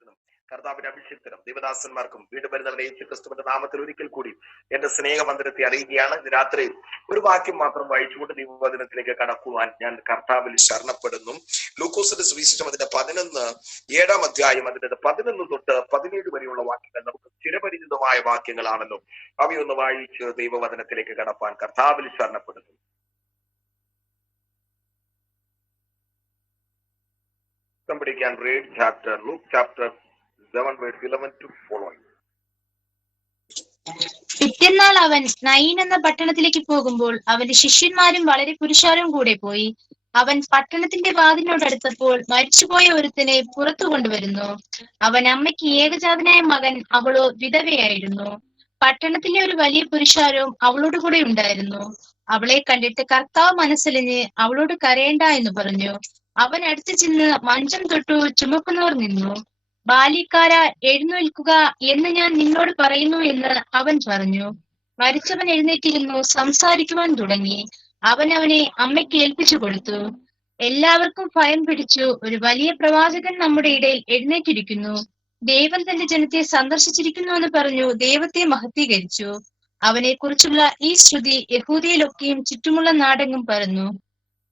ദൈവത്തിന് കർത്താവിന്റെ അഭിഷിക്തനും ദൈവദാസന്മാർക്കും വീണ്ടും വരുന്നവരുടെ യേശു ക്രിസ്തുവിന്റെ നാമത്തിൽ ഒരിക്കൽ കൂടി എന്റെ സ്നേഹവന്ദനത്തെ അറിയുകയാണ്. ഇന്ന് രാത്രി ഒരു വാക്യം മാത്രം വായിച്ചുകൊണ്ട് ദൈവവചനത്തിലേക്ക് കടക്കുവാൻ ഞാൻ കർത്താവിൽ ശരണപ്പെടുന്നു. ലൂക്കോസിന്റെ സുവിശേഷം അതിന്റെ 7-ാം അധ്യായം അതിന്റെ 11 തൊട്ട് 17 വരെയുള്ള വാക്യങ്ങൾ നമുക്ക് ചിരപരിചിതമായ വാക്യങ്ങളാണല്ലോ. അവയൊന്ന് വായിച്ച് ദൈവവചനത്തിലേക്ക് കടപ്പാൻ കർത്താവിൽ ശരണപ്പെടുന്നു. Somebody can read Luke chapter 7 verse 11 to following. പിറ്റേന്നാൾ അവൻ നയീൻ എന്ന പട്ടണത്തിലേക്ക് പോകുമ്പോൾ അവന്റെ ശിഷ്യന്മാരും വളരെ പുരുഷാരും കൂടെ പോയി. അവൻ പട്ടണത്തിന്റെ വാതിലിനോടടുത്തപ്പോൾ മരിച്ചുപോയ ഒരുത്തനെ പുറത്തു കൊണ്ടുവരുന്നു. അവൻ അമ്മയ്ക്ക് ഏകജാതനായ മകൻ, അവളോ വിധവയായിരുന്നു. പട്ടണത്തിലെ ഒരു വലിയ പുരുഷാരവും അവളോട് കൂടെ ഉണ്ടായിരുന്നു. അവളെ കണ്ടിട്ട് കർത്താവ് മനസ്സലിഞ്ഞ് അവളോട് കരയേണ്ട എന്ന് പറഞ്ഞു. അവൻ അടുത്ത് ചെന്ന് മഞ്ചം തൊട്ടു ചുമക്കുന്നവർ നിന്നു. ബാല്യക്കാര, എഴുന്നേൽക്കുക എന്ന് ഞാൻ നിന്നോട് പറയുന്നു എന്ന് അവൻ പറഞ്ഞു. മരിച്ചവൻ എഴുന്നേറ്റിരുന്നു, സംസാരിക്കുവാൻ തുടങ്ങി. അവൻ അവനെ അമ്മയ്ക്ക് ഏൽപ്പിച്ചു കൊടുത്തു. എല്ലാവർക്കും ഭയം പിടിച്ചു. ഒരു വലിയ പ്രവാചകൻ നമ്മുടെ ഇടയിൽ എഴുന്നേറ്റിരിക്കുന്നു, ദൈവം തന്റെ ജനത്തെ സന്ദർശിച്ചിരിക്കുന്നു എന്ന് പറഞ്ഞു ദൈവത്തെ മഹത്വീകരിച്ചു. അവനെ കുറിച്ചുള്ള ഈ ശ്രുതി യഹൂദയിലൊക്കെയും ചുറ്റുമുള്ള നാടെങ്ങും പരന്നു.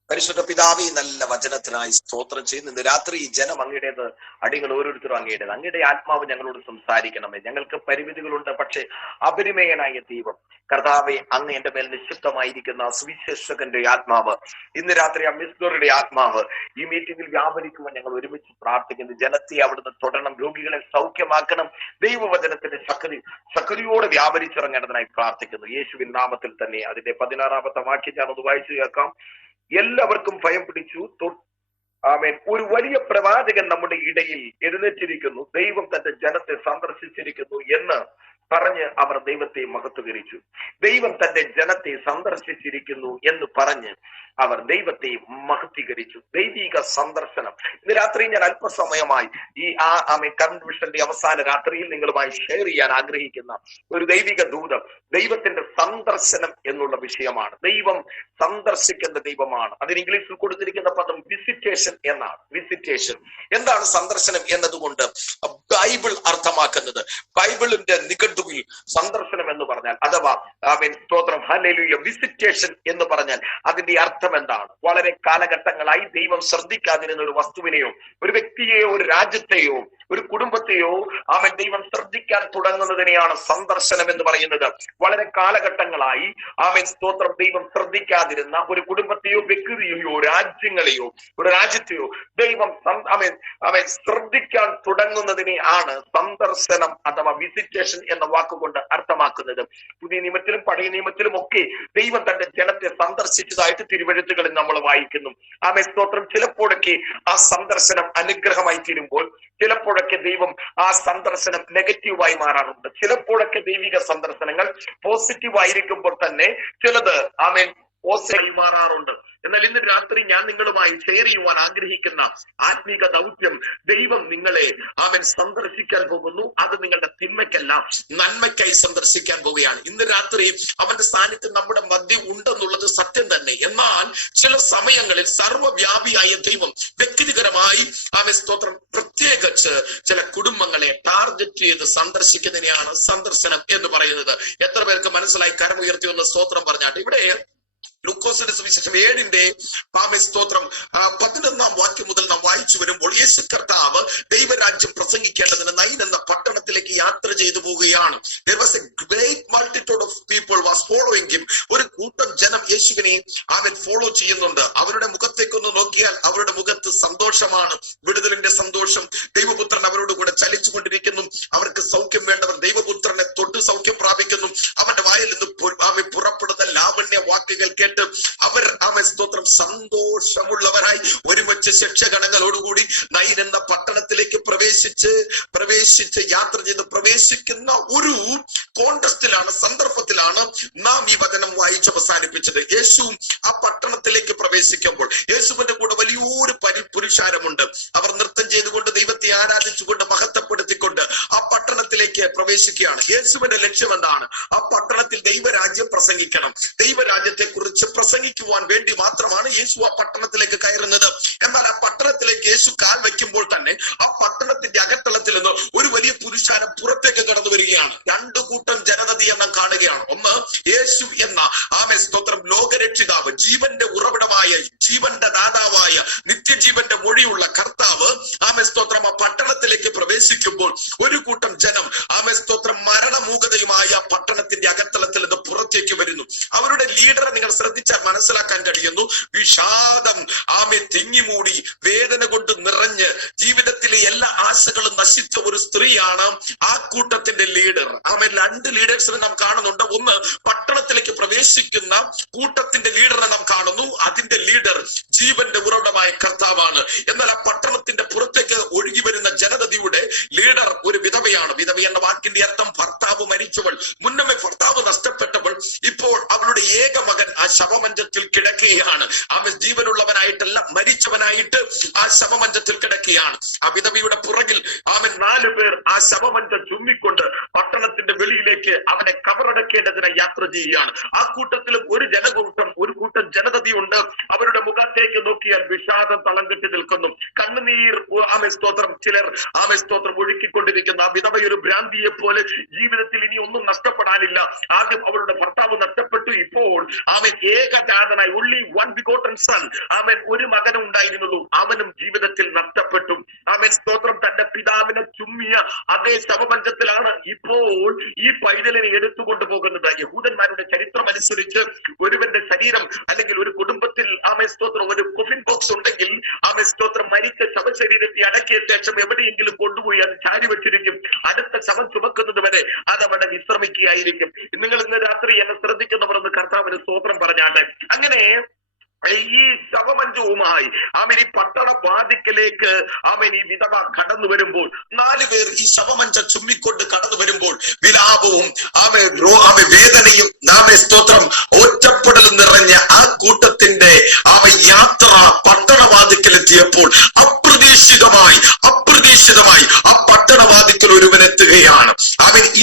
പരിശുദ്ധ പിതാവേ, നല്ല വചനത്തിനായി സ്തോത്രം ചെയ്യുന്നു. ഇന്ന് രാത്രി ഈ ജനം അങ്ങയുടേത്, അടികൾ ഓരോരുത്തരും അങ്ങയുടേത്. അങ്ങയുടെ ആത്മാവ് ഞങ്ങളോട് സംസാരിക്കണമേ. ഞങ്ങൾക്ക് പരിമിതികളുണ്ട്, പക്ഷെ അപരിമേയനായ ദൈവം കർത്താവെ, അങ്ങ് എന്റെ മേൽ നിക്ഷിപ്തമായിരിക്കുന്ന സുവിശേഷകന്റെ ആത്മാവ്, ഇന്ന് രാത്രി ആ മിസ്ഡോറുടെ ആത്മാവ് ഈ മീറ്റിംഗിൽ വ്യാപരിക്കുവാൻ ഞങ്ങൾ ഒരുമിച്ച് പ്രാർത്ഥിക്കുന്നു. ജനത്തെ അവിടുന്ന് തൊടണം, രോഗികളെ സൗഖ്യമാക്കണം. ദൈവവചനത്തിന്റെ ശക്തിയോടെ വ്യാപരിച്ചിറങ്ങേണ്ടതിനായി പ്രാർത്ഥിക്കുന്നു. യേശുവിൻ നാമത്തിൽ തന്നെ. അതിന്റെ 16-ാമത്തെ വാക്യം ഞാനൊന്ന് വായിച്ചു കേൾക്കാം. എല്ലാവർക്കും ഭയം പിടിച്ചു. ആമേൻ. ഒരു വലിയ പ്രവാചകൻ നമ്മുടെ ഇടയിൽ എഴുന്നേറ്റിരിക്കുന്നു, ദൈവം തന്റെ ജനത്തെ സന്ദർശിച്ചിരിക്കുന്നു എന്ന് പറഞ്ഞ് അവർ ദൈവത്തെ മഹത്വീകരിച്ചു. ദൈവം തന്റെ ജനത്തെ സന്ദർശിച്ചിരിക്കുന്നു എന്ന് പറഞ്ഞ് അവർ ദൈവത്തെ മഹത്വീകരിച്ചു. ദൈവിക സന്ദർശനം. ഇന്ന് രാത്രി ഞാൻ അല്പസമയമായി ഈ കൺവെൻഷന്റെ അവസാന രാത്രിയിൽ നിങ്ങളുമായി ഷെയർ ചെയ്യാൻ ആഗ്രഹിക്കുന്ന ഒരു ദൈവിക ദൂതം ദൈവത്തിന്റെ സന്ദർശനം എന്നുള്ള വിഷയമാണ്. ദൈവം സന്ദർശിക്കുന്ന ദൈവമാണ്. അതിന് ഇംഗ്ലീഷിൽ കൊടുത്തിരിക്കുന്ന പദം വിസിറ്റേഷൻ എന്നാണ്. വിസിറ്റേഷൻ എന്താണ് സന്ദർശനം എന്നതുകൊണ്ട് ബൈബിൾ അർത്ഥമാക്കുന്നത്? ബൈബിളിന്റെ നിഘണ്ടുവിൽ സന്ദർശനം എന്ന് പറഞ്ഞാൽ, അഥവാ സ്തോത്രം ഹല്ലേലൂയ, വിസിറ്റേഷൻ എന്ന് പറഞ്ഞാൽ അതിന്റെ അർത്ഥം എന്താണ്? വളരെ കാലഘട്ടങ്ങളായി ദൈവം ശ്രദ്ധിക്കാതിരുന്ന ഒരു വസ്തുവിനെയോ ഒരു വ്യക്തിയെയോ ഒരു രാജ്യത്തെയോ ഒരു കുടുംബത്തെയോ ദൈവം ശ്രദ്ധിക്കാൻ തുടങ്ങുന്നതിനെയാണ് സന്ദർശനം എന്ന് പറയുന്നത്. വളരെ കാലഘട്ടങ്ങളായി സ്തോത്രം ദൈവം ശ്രദ്ധിക്കാതിരുന്ന ഒരു കുടുംബത്തെയോ വ്യക്തിയെയോ രാജ്യങ്ങളെയോ ഒരു രാജ്യത്തെയോ ദൈവം ശ്രദ്ധിക്കാൻ തുടങ്ങുന്നതിനെ ആണ് സന്ദർശനം അഥവാ വിസിറ്റേഷൻ എന്ന വാക്കുകൊണ്ട് അർത്ഥമാക്കുന്നത്. പുതിയ നിയമത്തിലും പഴയ നിയമത്തിലും ഒക്കെ ദൈവം തന്റെ ജനത്തെ സന്ദർശിച്ചതായിട്ട് തിരുവെഴുത്തുകളിൽ നമ്മൾ വായിക്കുന്നു. സ്തോത്രം. ചിലപ്പോഴൊക്കെ ആ സന്ദർശനം അനുഗ്രഹമായി തീരുമ്പോൾ, ചിലപ്പോഴൊക്കെ ദൈവം ആ സന്ദർശനം നെഗറ്റീവായി മാറാറുണ്ട്. ചിലപ്പോഴൊക്കെ ദൈവിക സന്ദർശനങ്ങൾ പോസിറ്റീവ് ആയിരിക്കുമ്പോൾ തന്നെ ചിലത് പോസിറ്റീവായി മാറാറുണ്ട്. എന്നാൽ ഇന്ന് രാത്രി ഞാൻ നിങ്ങളുമായി ഷെയർ ചെയ്യുവാൻ ആഗ്രഹിക്കുന്ന ആത്മീക ദൗത്യം, ദൈവം നിങ്ങളെ സന്ദർശിക്കാൻ പോകുന്നു. അത് നിങ്ങളുടെ തിന്മയ്ക്കല്ല, നന്മയ്ക്കായി സന്ദർശിക്കാൻ പോവുകയാണ്. ഇന്ന് രാത്രി അവന്റെ സാന്നിധ്യം നമ്മുടെ മധ്യ ഉണ്ടെന്നുള്ളത് സത്യം തന്നെ. എന്നാൽ ചില സമയങ്ങളിൽ സർവ്വവ്യാപിയായ ദൈവം വ്യക്തിപരമായി സ്തോത്രം പ്രത്യേകിച്ച് ചില കുടുംബങ്ങളെ ടാർഗറ്റ് ചെയ്ത് സന്ദർശിക്കുന്നതിനെയാണ് സന്ദർശനം എന്ന് പറയുന്നത്. എത്ര പേർക്ക് മനസ്സിലായി? കരമുയർത്തി ഒന്ന് സ്തോത്രം പറഞ്ഞാട്ടെ. ഇവിടെ ലൂക്കോസിന്റെ സുവിശേഷം 7-ന്റെ സ്തോത്രം 11-ാം വാക്യം മുതൽ നാം വായിച്ചു വരുമ്പോൾ, യേശു കർത്താവ് ദൈവരാജ്യം പ്രസംഗിക്കേണ്ടതിന് നയീൻ എന്ന പട്ടണത്തിലേക്ക് യാത്ര ചെയ്തു പോവുകയാണ്. There was a great multitude of people was following him. ഒരു കൂട്ടം ജനം യേശുവിനെ ഫോളോ ചെയ്യുന്നുണ്ട്. അവരുടെ മുഖത്തേക്കൊന്ന് നോക്കിയാൽ അവരുടെ മുഖത്ത് സന്തോഷമാണ്, വിടുതലിന്റെ സന്തോഷം. ദൈവപുത്രൻ അവരോട് കൂടെ ചലിച്ചു കൊണ്ടിരിക്കുന്നു. അവർക്ക് സൗഖ്യം വേണ്ടവർ ദൈവപുത്രനെ തൊട്ട് സൗഖ്യം പ്രാപിക്കുന്നു. അവന്റെ വായിൽ നിന്ന് പുറപ്പെടുന്ന ലാവണ്യ വാക്കുകൾ കേട്ട് അവർ സ്തോത്രം സന്തോഷമുള്ളവരായി ഒരുമിച്ച് ശിക്ഷഗണങ്ങളോടുകൂടി നയീൻ എന്ന പട്ടണത്തിലേക്ക് പ്രവേശിച്ച് യാത്ര ചെയ്ത് പ്രവേശിക്കുന്ന ഒരു കോണ്ടസ്റ്റിലാണ്, സന്ദർഭത്തിലാണ് നാം ഈ വചനം വായിച്ച് അവസാനിപ്പിച്ചത്. യേശു ആ പട്ടണത്തിലേക്ക് പ്രവേശിക്കുമ്പോൾ യേശുവിന്റെ കൂടെ വലിയൊരു പുരുഷാരമുണ്ട്. അവർ നൃത്തം ചെയ്തുകൊണ്ട് ദൈവത്തെ ആരാധിച്ചുകൊണ്ട് മഹത്വപ്പെടുത്തിക്കൊണ്ട് ആ പട്ടണത്തിലേക്ക് പ്രവേശിക്കുകയാണ്. യേശുവിന്റെ ലക്ഷ്യം എന്താണ്? ആ പട്ടണത്തിൽ ദൈവരാജ്യം പ്രസംഗിക്കണം. ദൈവരാജ്യത്തെ കുറിച്ച് പ്രസംഗിക്കുവാൻ വേണ്ടി മാത്രമാണ് യേശു ആ പട്ടണത്തിലേക്ക് കയറുന്നത്. എന്നാൽ ആ പട്ടണത്തിലേക്ക് യേശു കാൽ വയ്ക്കുമ്പോൾ തന്നെ ആ പട്ടണത്തിന്റെ അകത്തളത്തിൽ പുരുഷാരം പുറത്തേക്ക് കടന്നു വരികയാണ്. രണ്ടു കൂട്ടം ജനതയെ നാം കാണുകയാണ്. ഒന്ന്, യേശു എന്ന സ്തോത്രം ലോകരക്ഷിതാവ്, ജീവന്റെ ഉറവിടമായ, ജീവന്റെ ദാതാവായ, നിത്യജീവന്റെ മൊഴിയുള്ള കർത്താവ് സ്തോത്രം ആ പട്ടണത്തിലേക്ക് പ്രവേശിക്കുമ്പോൾ ഒരു കൂട്ടം ജനം സ്തോത്രം മരണമൂകതയുമായ പട്ടണത്തിന്റെ അകത്തളത്തിൽ നിന്ന് പുറത്തേക്ക് വരുന്നു. അവരുടെ ലീഡറെ നിങ്ങൾ ശ്രദ്ധിച്ചാൽ മനസ്സിലാക്കാൻ കഴിയുന്നു. വിഷാദം തിങ്ങിമൂടി, വേദന കൊണ്ട് നിറഞ്ഞ്, ജീവിതത്തിലെ എല്ലാ ആശകളും നശിച്ച ഒരു സ്ത്രീയാണ് ആ കൂട്ടത്തിന്റെ ലീഡർ. രണ്ട് ലീഡേഴ്സിനെ നാം കാണുന്നുണ്ട്. ഒന്ന്, പട്ടണത്തിലേക്ക് പ്രവേശിക്കുന്ന കൂട്ടത്തിന്റെ ലീഡറെ നാം കാണുന്നു. അതിന്റെ ലീഡർ ജീവന്റെ ഉറവിടമായ കർത്താവാണ്. എന്നാൽ ആ പട്ടണത്തിന്റെ പുറത്തേക്ക് ഒഴുകി വരുന്ന ജനതയുടെ ലീഡർ ഒരു വിധവയാണ്. വിധവ എന്ന വാക്കിന്റെ അർത്ഥം ഭർത്താവ് മരിച്ചവൾ. മുന്നമേ ഭർത്താവ് നഷ്ടപ്പെട്ടവൾ. ഇപ്പോൾ അവളുടെ ഏക മകൻ ആ ശവമഞ്ചത്തിൽ കിടക്കുകയാണ്. ജീവനുള്ളവനായിട്ടല്ല, മരിച്ചവനായിട്ട് ആ ശവമഞ്ചത്തിൽ കിടക്കുകയാണ്. ആ വിധവയുടെ പുറകിൽ 4 പേർ ആ ശവമഞ്ചം ചുമ്മിക്കൊണ്ട് പട്ടണത്തിന്റെ വെളിയിലേക്ക് അവനെ കബറടക്കേണ്ടതിന് യാത്ര ചെയ്യുകയാണ്. ആ കൂട്ടത്തിലും ഒരു കൂട്ടം ജനതയുണ്ട്. അവരുടെ മുഖത്തേക്ക് നോക്കിയാൽ വിഷാദം തളം കെട്ടി നിൽക്കുന്നു. കണ്ണുനീർ സ്തോത്രം ചിലർ സ്തോത്രം ഒഴുക്കിക്കൊണ്ടിരിക്കുന്ന ആ വിധവയൊരു ഭ്രാന്തിയെ പോലെ ജീവിതത്തിൽ ഇനി ഒന്നും നഷ്ടപ്പെടാനില്ല. ആദ്യം അവരുടെ ഭർത്താവ് നഷ്ടപ്പെട്ടു. ഇപ്പോൾ ഏകജാതനായി, only one begotten son, ഒരു മകനും ഉണ്ടായിരുന്നുള്ളൂ. അവനും ജീവിതത്തിൽ നഷ്ടപ്പെട്ടു. സ്തോത്രം തന്റെ പിതാവിനെ ചുമ്മിയ അതേ ശവമഞ്ചത്തിലാണ് ഇപ്പോൾ ഈ പൈതലിനെ എടുത്തുകൊണ്ട് പോകുന്നത്. യഹൂദന്മാരുടെ ചരിത്രം അനുസരിച്ച് ഒരുവന്റെ ശരീരം അല്ലെങ്കിൽ ഒരു കുടുംബത്തിൽ സ്തോത്രം ഒരു കൊഫിൻ ബോക്സ് ഉണ്ടെങ്കിൽ സ്തോത്രം മരിച്ച ശവശരീരത്തെ അടക്കിയ ശേഷം എവിടെയെങ്കിലും കൊണ്ടുപോയി അത് ചാരി വെച്ചിരിക്കും. അടുത്ത ശവം ചുമക്കുന്നത് വരെ അതവിടെ വിശ്രമിക്കുകയായിരിക്കും. നിങ്ങൾ ഇന്ന് രാത്രി എന്നെ ശ്രദ്ധിക്കുന്നവർ ഒന്ന് കർത്താവിന് സ്തോത്രം പറഞ്ഞാട്ടെ. അങ്ങനെ ഈ ശവമഞ്ചവുമായി ഈ പട്ടണ വാതിക്കലേക്ക് ഈ വിധവ കടന്നു വരുമ്പോൾ, 4 പേർ ഈ ശവമഞ്ച ചുമ്മിക്കൊണ്ട് കടന്നു വരുമ്പോൾ വിലാപവും വേദനയും സ്തോത്രം ഒറ്റപ്പെടലും നിറഞ്ഞ ആ കൂട്ടത്തിന്റെ യാത്ര പട്ടണവാതിക്കലെത്തിയപ്പോൾ അപ്രതീക്ഷിതമായി ആ പട്ടണവാതിക്കൽ ഒരുവനെത്തുകയാണ്.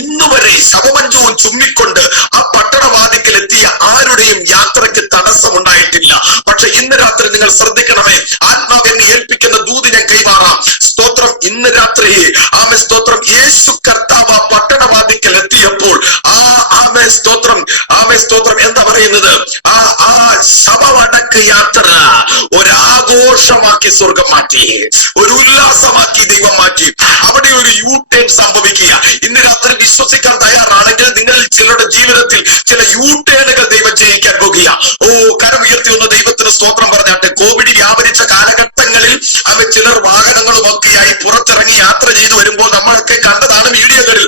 ഇന്നുവരെ ശവമഞ്ചവും ചുമ്മിക്കൊണ്ട് ആ പട്ടണവാതിക്കലെത്തിയ ആരുടെയും യാത്രയ്ക്ക് തടസ്സമുണ്ടായിട്ടില്ല. പക്ഷെ ഇന്ന് രാത്രി നിങ്ങൾ ശ്രദ്ധിക്കണമേ, ആത്മാവെന്നെ ഏൽപ്പിക്കുന്ന ദൂത് ഞാൻ കൈമാറാം. സ്തോത്രം, ഇന്ന് രാത്രി സ്തോത്രം യേശു കർത്താവ് പട്ടണവാതിക്കൽ എത്തിയപ്പോൾ സ്തോത്രം എന്താ പറയുന്നത്? ആ ശവമടക്ക് യാത്ര ഒരാഘോഷമാക്കി സ്വർഗം മാറ്റി, ഒരു ഉല്ലാസമാക്കി ദൈവം മാറ്റി. അവിടെ ഒരു യൂട്ടേൺ സംഭവിക്കുക. ഇന്ന് രാത്രി വിശ്വസിക്കാൻ തയ്യാറാണെങ്കിൽ നിങ്ങളിൽ ചിലരുടെ ജീവിതത്തിൽ ചില യൂട്ടേണുകൾ ദൈവം ചെയ്യിക്കാൻ പോകുക. കരം ഉയർത്തി ഒന്ന് ദൈവത്തിന് സ്തോത്രം പറഞ്ഞാട്ടെ. കോവിഡ് വ്യാപരിച്ച കാലഘട്ടങ്ങളിൽ ചിലർ വാഹനങ്ങളും ഒക്കെയായി പുറത്തിറങ്ങി യാത്ര ചെയ്തു വരുമ്പോൾ നമ്മളൊക്കെ കണ്ടതാണ് വീഡിയോകളിൽ.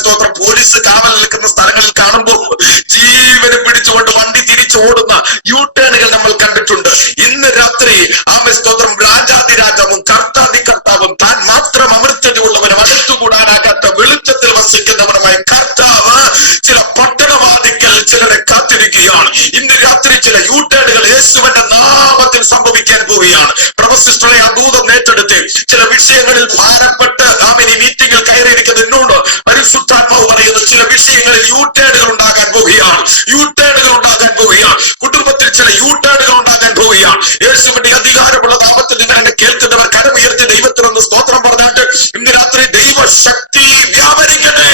സ്തോത്രം, പോലീസ് കാവൽ നിൽക്കുന്ന സ്ഥലങ്ങളിൽ കാണുമ്പോൾ ജീവന് പിടിച്ചുകൊണ്ട് വണ്ടി തിരിച്ചോടുന്ന യൂട്ടേണുകൾ നമ്മൾ കണ്ടിട്ടുണ്ട്. ഇന്ന് രാത്രി സ്തോത്രം, രാജാതിരാജാവും കർത്താവും താൻ മാത്രം അമൃത്യതയുള്ളവനും അടുത്തുകൂടാനാകാത്ത വെളിച്ചത്തിൽ വസിക്കുന്നവനുമായ കർത്താവ് ചില പട്ടണവാതിക്കൽ ചിലരെ കാത്തിരിക്കുകയാണ്. ഇന്ന് രാത്രി ചില യൂട്ടേണുകൾ യേശുവിന്റെ നാമത്തിൽ സംഭവിക്കാൻ പോവുകയാണ്. പ്രൊഫസിസ്റ്ററെ ആ ദൂതം ഏറ്റെടുത്ത് ചില വിഷയങ്ങളിൽ ഭാരപ്പെട്ട് ഈ മീറ്റിംഗിൽ കയറിയിരിക്കുന്ന എന്നോട് പരിശുദ്ധാത്മാവ് പറയുന്നു, ചില വിഷയങ്ങളിൽ യൂട്ടേണുകൾ ഉണ്ടാകാൻ പോവുകയാണ്. കുടുംബത്തിൽ ചില യൂട്ടേണുകൾ ഉണ്ടാകാൻ പോവുകയാണ്. യേശുവിന്റെ അധികാരമുള്ള നാമത്തിൽ നിങ്ങൾ എന്നെ കേൾക്കുന്നവർ കരമുയർത്തി ദൈവത്തിനൊന്ന് സ്തോത്രം പറഞ്ഞാട്ട് ഇന്ന് രാത്രി ദൈവശക്തി വ്യാപരിക്കട്ടെ.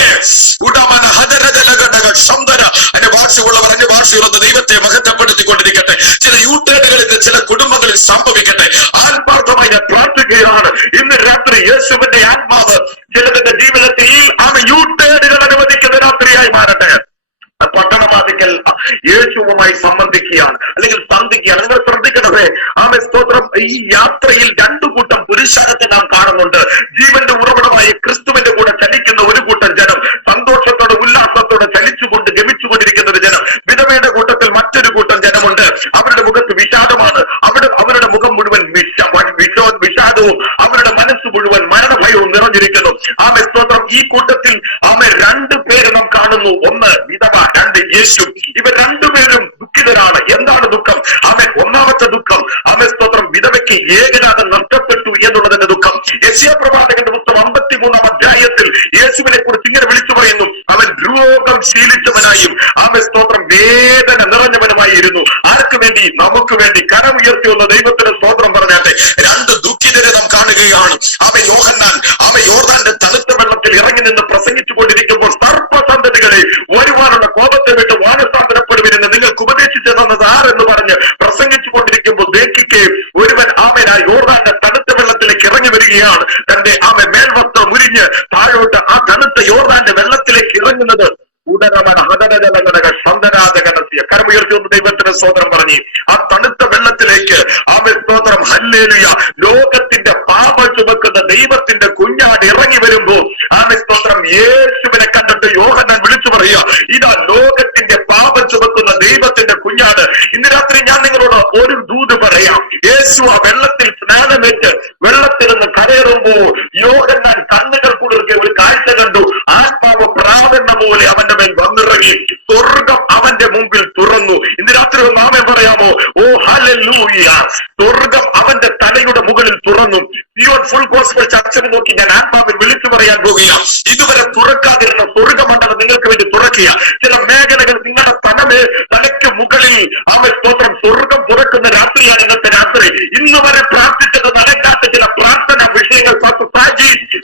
അന്യഭാഷയുള്ളവർ അന്യഭാഷയുള്ള ദൈവത്തെ മഹത്വപ്പെടുത്തിക്കൊണ്ടിരിക്കട്ടെ. ചില യൂട്ടേണുകൾ ഇന്ന് ചില കുടുംബങ്ങളിൽ സംഭവിക്കട്ടെ. ആത്മാർത്ഥമായി ഞാൻ പ്രാർത്ഥിക്കുകയാണ്. ഇന്ന് രാത്രി യേശുവിന്റെ ആത്മാവ് ചിലരുടെ ജീവിതത്തിൽ യൂട്ടേണുകൾ അനുവദിക്കുന്ന രാത്രിയായി മാറട്ടെ. പട്ടണവാതിക്കൽ യേശുവുമായി സംബന്ധിക്കുകയാണ് അല്ലെങ്കിൽ സന്ധിക്കുകയാണ്. നിങ്ങൾ ശ്രദ്ധിക്കണമേ, സ്തോത്രം, ഈ യാത്രയിൽ 2 കൂട്ടം പുരുഷാരത്തെ നാം കാണുന്നുണ്ട്. ജീവന്റെ ഉറവിടമായ ക്രിസ്തുവിന്റെ കൂടെ ചലിക്കുന്ന ഒരു കൂട്ടം ജനം, സന്തോഷത്തോടെ ഉല്ലാസത്തോടെ ചലിച്ചുകൊണ്ട് ഗമിച്ചുകൊണ്ടിരിക്കുന്ന ഒരു ജനം. വിധവയുടെ കൂട്ടത്തിൽ മറ്റൊരു കൂട്ടം ജനമുണ്ട്. അവരുടെ മുഖത്ത് വിഷാദമാണ്. അവരുടെ മുഖം മുഴുവൻ വിഷാദവും അവരുടെ മനസ്സ് മുഴുവൻ മരണഭയവും നിറഞ്ഞിരിക്കുന്നു. സ്തോത്രം, ഈ കൂട്ടത്തിൽ 2 പേര് നാം കാണുന്നു. ഒന്ന് വിധവ, 2 യേശു. ഇവർ 2 പേരും ദുഃഖിതരാണ്. എന്താണ് ദുഃഖം? ഒന്നാമത്തെ ദുഃഖം സ്തോത്രം, വിധവയ്ക്ക് ഏകജാതൻ നഷ്ടപ്പെട്ടു എന്നുള്ളതിന്റെ ദുഃഖം. യെശയ്യാപ്രവാചകന്റെ പുസ്തകം 53-ാം അധ്യായത്തിൽ യേശുവിനെ കുറിച്ച് ഇങ്ങനെ വിളിച്ചു പറയുന്നു, അവൻ രോഗം ശീലിച്ചവനായും സ്തോത്രം വേദന നിറഞ്ഞവനുമായിരുന്നു. ആർക്ക് വേണ്ടി? നമുക്ക് വേണ്ടി. കരമുയർത്തി വന്ന ദൈവത്തിന് സ്തോത്രം പറഞ്ഞാട്ടെ. 2 ദുഃഖിതരെ നാം കാണുകയാണ്. യോഹന്നാൻ യോർദാന്റെ തണുത്ത വെള്ളത്തിൽ ഇറങ്ങി പറഞ്ഞ് പ്രസംഗിച്ചു കൊണ്ടിരിക്കുമ്പോൾ ദേഹിക്കെ ഒരുവൻ ആമേൻ ആ യോർദാന്റെ തണുത്ത വെള്ളത്തിലേക്ക് ഇറങ്ങി വരികയാണ്. തന്റെ ആമേൻ മേൽവസ്ത്രം മുരിഞ്ഞ് താഴോട്ട് ആ തണുത്ത യോർദാന്റെ വെള്ളത്തിലേക്ക് ഇറങ്ങുന്നത് കരമുയർത്തി ഒന്ന് ദൈവത്തിന് സ്തോത്രം പറഞ്ഞ് ആ തണുത്ത വെള്ളത്തിലേക്ക് ആമേൻ സ്തോത്രം ഹല്ലേലൂയ ലോകത്തിന്റെ പാപം ചുമക്കുന്ന ദൈവത്തിന്റെ കുഞ്ഞാട് ഇറങ്ങി വരുമ്പോൾ ആമേൻ സ്തോത്രം യേശുവിനെ കണ്ടിട്ട് യോഹന്നാൻ വിളിച്ചു പറയുക, ഇതാ ലോകത്തിന്റെ പാപം ചുമക്കുന്ന ദൈവത്തിന്റെ കുഞ്ഞാട്. ഇന്ന് രാത്രി ഞാൻ നിങ്ങളോട് ഒരു ദൂത് പറയാം. യേശു ആ വെള്ളത്തിൽ സ്നാനമേറ്റ് വെള്ളത്തിൽ നിന്ന് കരയേറുമ്പോൾ യോഹന്നാൻ കണ്ണുകൾ കുളിർക്കെ ഒരു കാഴ്ച കണ്ടു. ആത്മാവ് പ്രാവെന്ന പോലെ അവന്റെ മേൽ വന്നിറങ്ങി, സ്വർഗം അവന്റെ മുമ്പിൽ തുറന്നു. ഇന്ന് രാത്രി ഒരു നാമം പറയാമോ? ഓ ഹല്ലേലൂയ! സ്വർഗം അവന്റെ തലയുടെ മുകളിൽ തുറന്നു. സിയോൻ ഫുൾ ഗോസ്പൽ ചർച്ച നോക്കി ഞാൻ ആത്മാവിൽ വിളിച്ചു പറയാൻ പോകുക. ഇതുവരെ തുറക്കാതിരുന്ന സ്വർഗമണ്ഡലം നിങ്ങൾക്ക് വേണ്ടി തുറക്കുക. ചില മേഖലകൾ നിങ്ങളുടെ തലയ്ക്ക് മുകളിൽ ആമേൻ സ്തോത്രം സ്വർഗം തുറക്കുന്ന രാത്രിയാണ് ഇന്നത്തെ രാത്രി. ഇന്ന് വരെ പ്രാർത്ഥിച്ചത് നടക്കാത്ത ചില പ്രാർത്ഥന വിഷയങ്ങൾ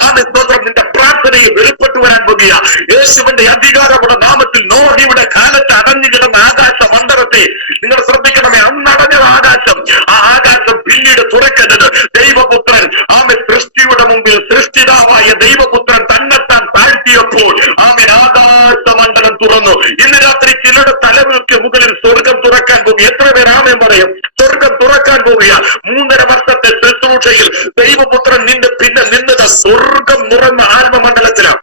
ആമേൻ സ്തോത്രം നിന്റെ പ്രാർത്ഥനയെ വെളിപ്പെട്ടു വരാൻ പോകുക. യേശുവിന്റെ അധികാരമുള്ള നാമത്തിൽ നോഹിയുടെ കാലത്ത് അടഞ്ഞു കിടന്ന ആകാശ മണ്ഡലത്തെ നിങ്ങൾ ശ്രദ്ധിക്കണമേ. അന്നടഞ്ഞ ആകാശം, ആ ആകാശം പിന്നീട് തുറക്കുന്നത് ദൈവപുത്രൻ ആമേൻ സൃഷ്ടിയുടെ മുമ്പിൽ സൃഷ്ടിതാവായ ദൈവപുത്രൻ തന്നെത്താൻ താഴ്ത്തിയപ്പോൾ ആമേൻ ആകാശമണ്ഡലം തുറന്നു. ഇന്ന് രാത്രി ചിലരുടെ തലമുക്ക് മുകളിൽ സ്വർഗം തുറക്കാൻ പോകുക. എത്ര പേർ ആമേൻ പറയും? സ്വർഗം തുറക്കാൻ പോകുക. 3.5 വർഷത്തെ ശുശ്രൂഷയിൽ ദൈവപുത്രൻ നിന്റെ പിന്നെ നിന്നത് സ്വർഗം നിറഞ്ഞ ആത്മമണ്ഡലത്തിലാണ്.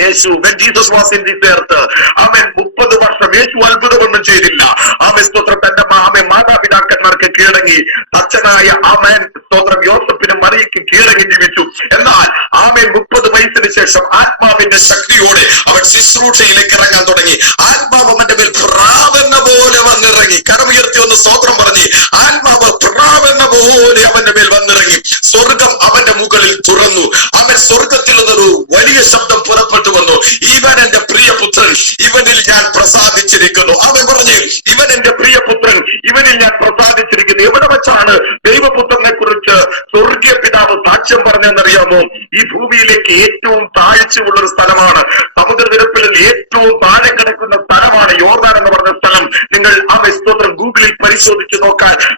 യേശു Jesus was in the earth amen 30 വർഷം യേശു അത്ഭുതമൊന്നും ചെയ്തില്ല. ആമേൻ സ്തോത്രം തന്റെ മാതാപിതാക്കന്മാർക്ക് കീഴടങ്ങി അച്ഛനായ ആമേൻ സ്തോത്രം യോസഫിനും മറിയയ്ക്കും കീഴടങ്ങി ജീവിച്ചു. എന്നാൽ ആമേൻ 30 വയസ്സിന് ശേഷം ആത്മാവിന്റെ ശക്തിയോടെ അവൻ ശുശ്രൂഷയിലേക്ക് ഇറങ്ങാൻ തുടങ്ങി. ആത്മാവ് അവന്റെ മേൽ പ്രാവെന്ന പോലെ വന്നിറങ്ങി. കരമുയർത്തി ഒന്ന് സ്തോത്രം പറഞ്ഞ് ആത്മാവ് പ്രാവെന്ന പോലെ അവന്റെ മേൽ വന്നിറങ്ങി. സ്വർഗം അവന്റെ മുകളിൽ തുറന്നു. അവൻ സ്വർഗത്തിൽ നിന്നൊരു വലിയ ശബ്ദം പുറപ്പെട്ടു വന്നു. ഇവൻ എന്റെ പ്രിയപുത്രൻ, ഇവനിൽ ഞാൻ പ്രസാദിച്ചിരിക്കുന്നു. അവൻ പറഞ്ഞു, ഇവൻ എന്റെ പ്രിയപുത്രൻ, ഇവനിൽ ഞാൻ പ്രസാദിച്ചിരിക്കുന്നു. എവിടെ വെച്ചാണ് ദൈവപുത്രനെ കുറിച്ച് സ്വർഗീയ പിതാവ് സാക്ഷ്യം പറഞ്ഞെന്നറിയാമോ? ഈ ഭൂമിയിലേക്ക് ഏറ്റവും താഴ്ചയുള്ള ഒരു സ്ഥലമാണ്, സമുദ്രനിരപ്പിൽ ഏറ്റവും താഴെ കിടക്കുന്ന സ്ഥലമാണ് യോർദാൻ എന്ന് പറഞ്ഞ സ്ഥലം. നിങ്ങൾ ആ സ്തോത്രം ഗൂഗിളിൽ പരിശോധിച്ച്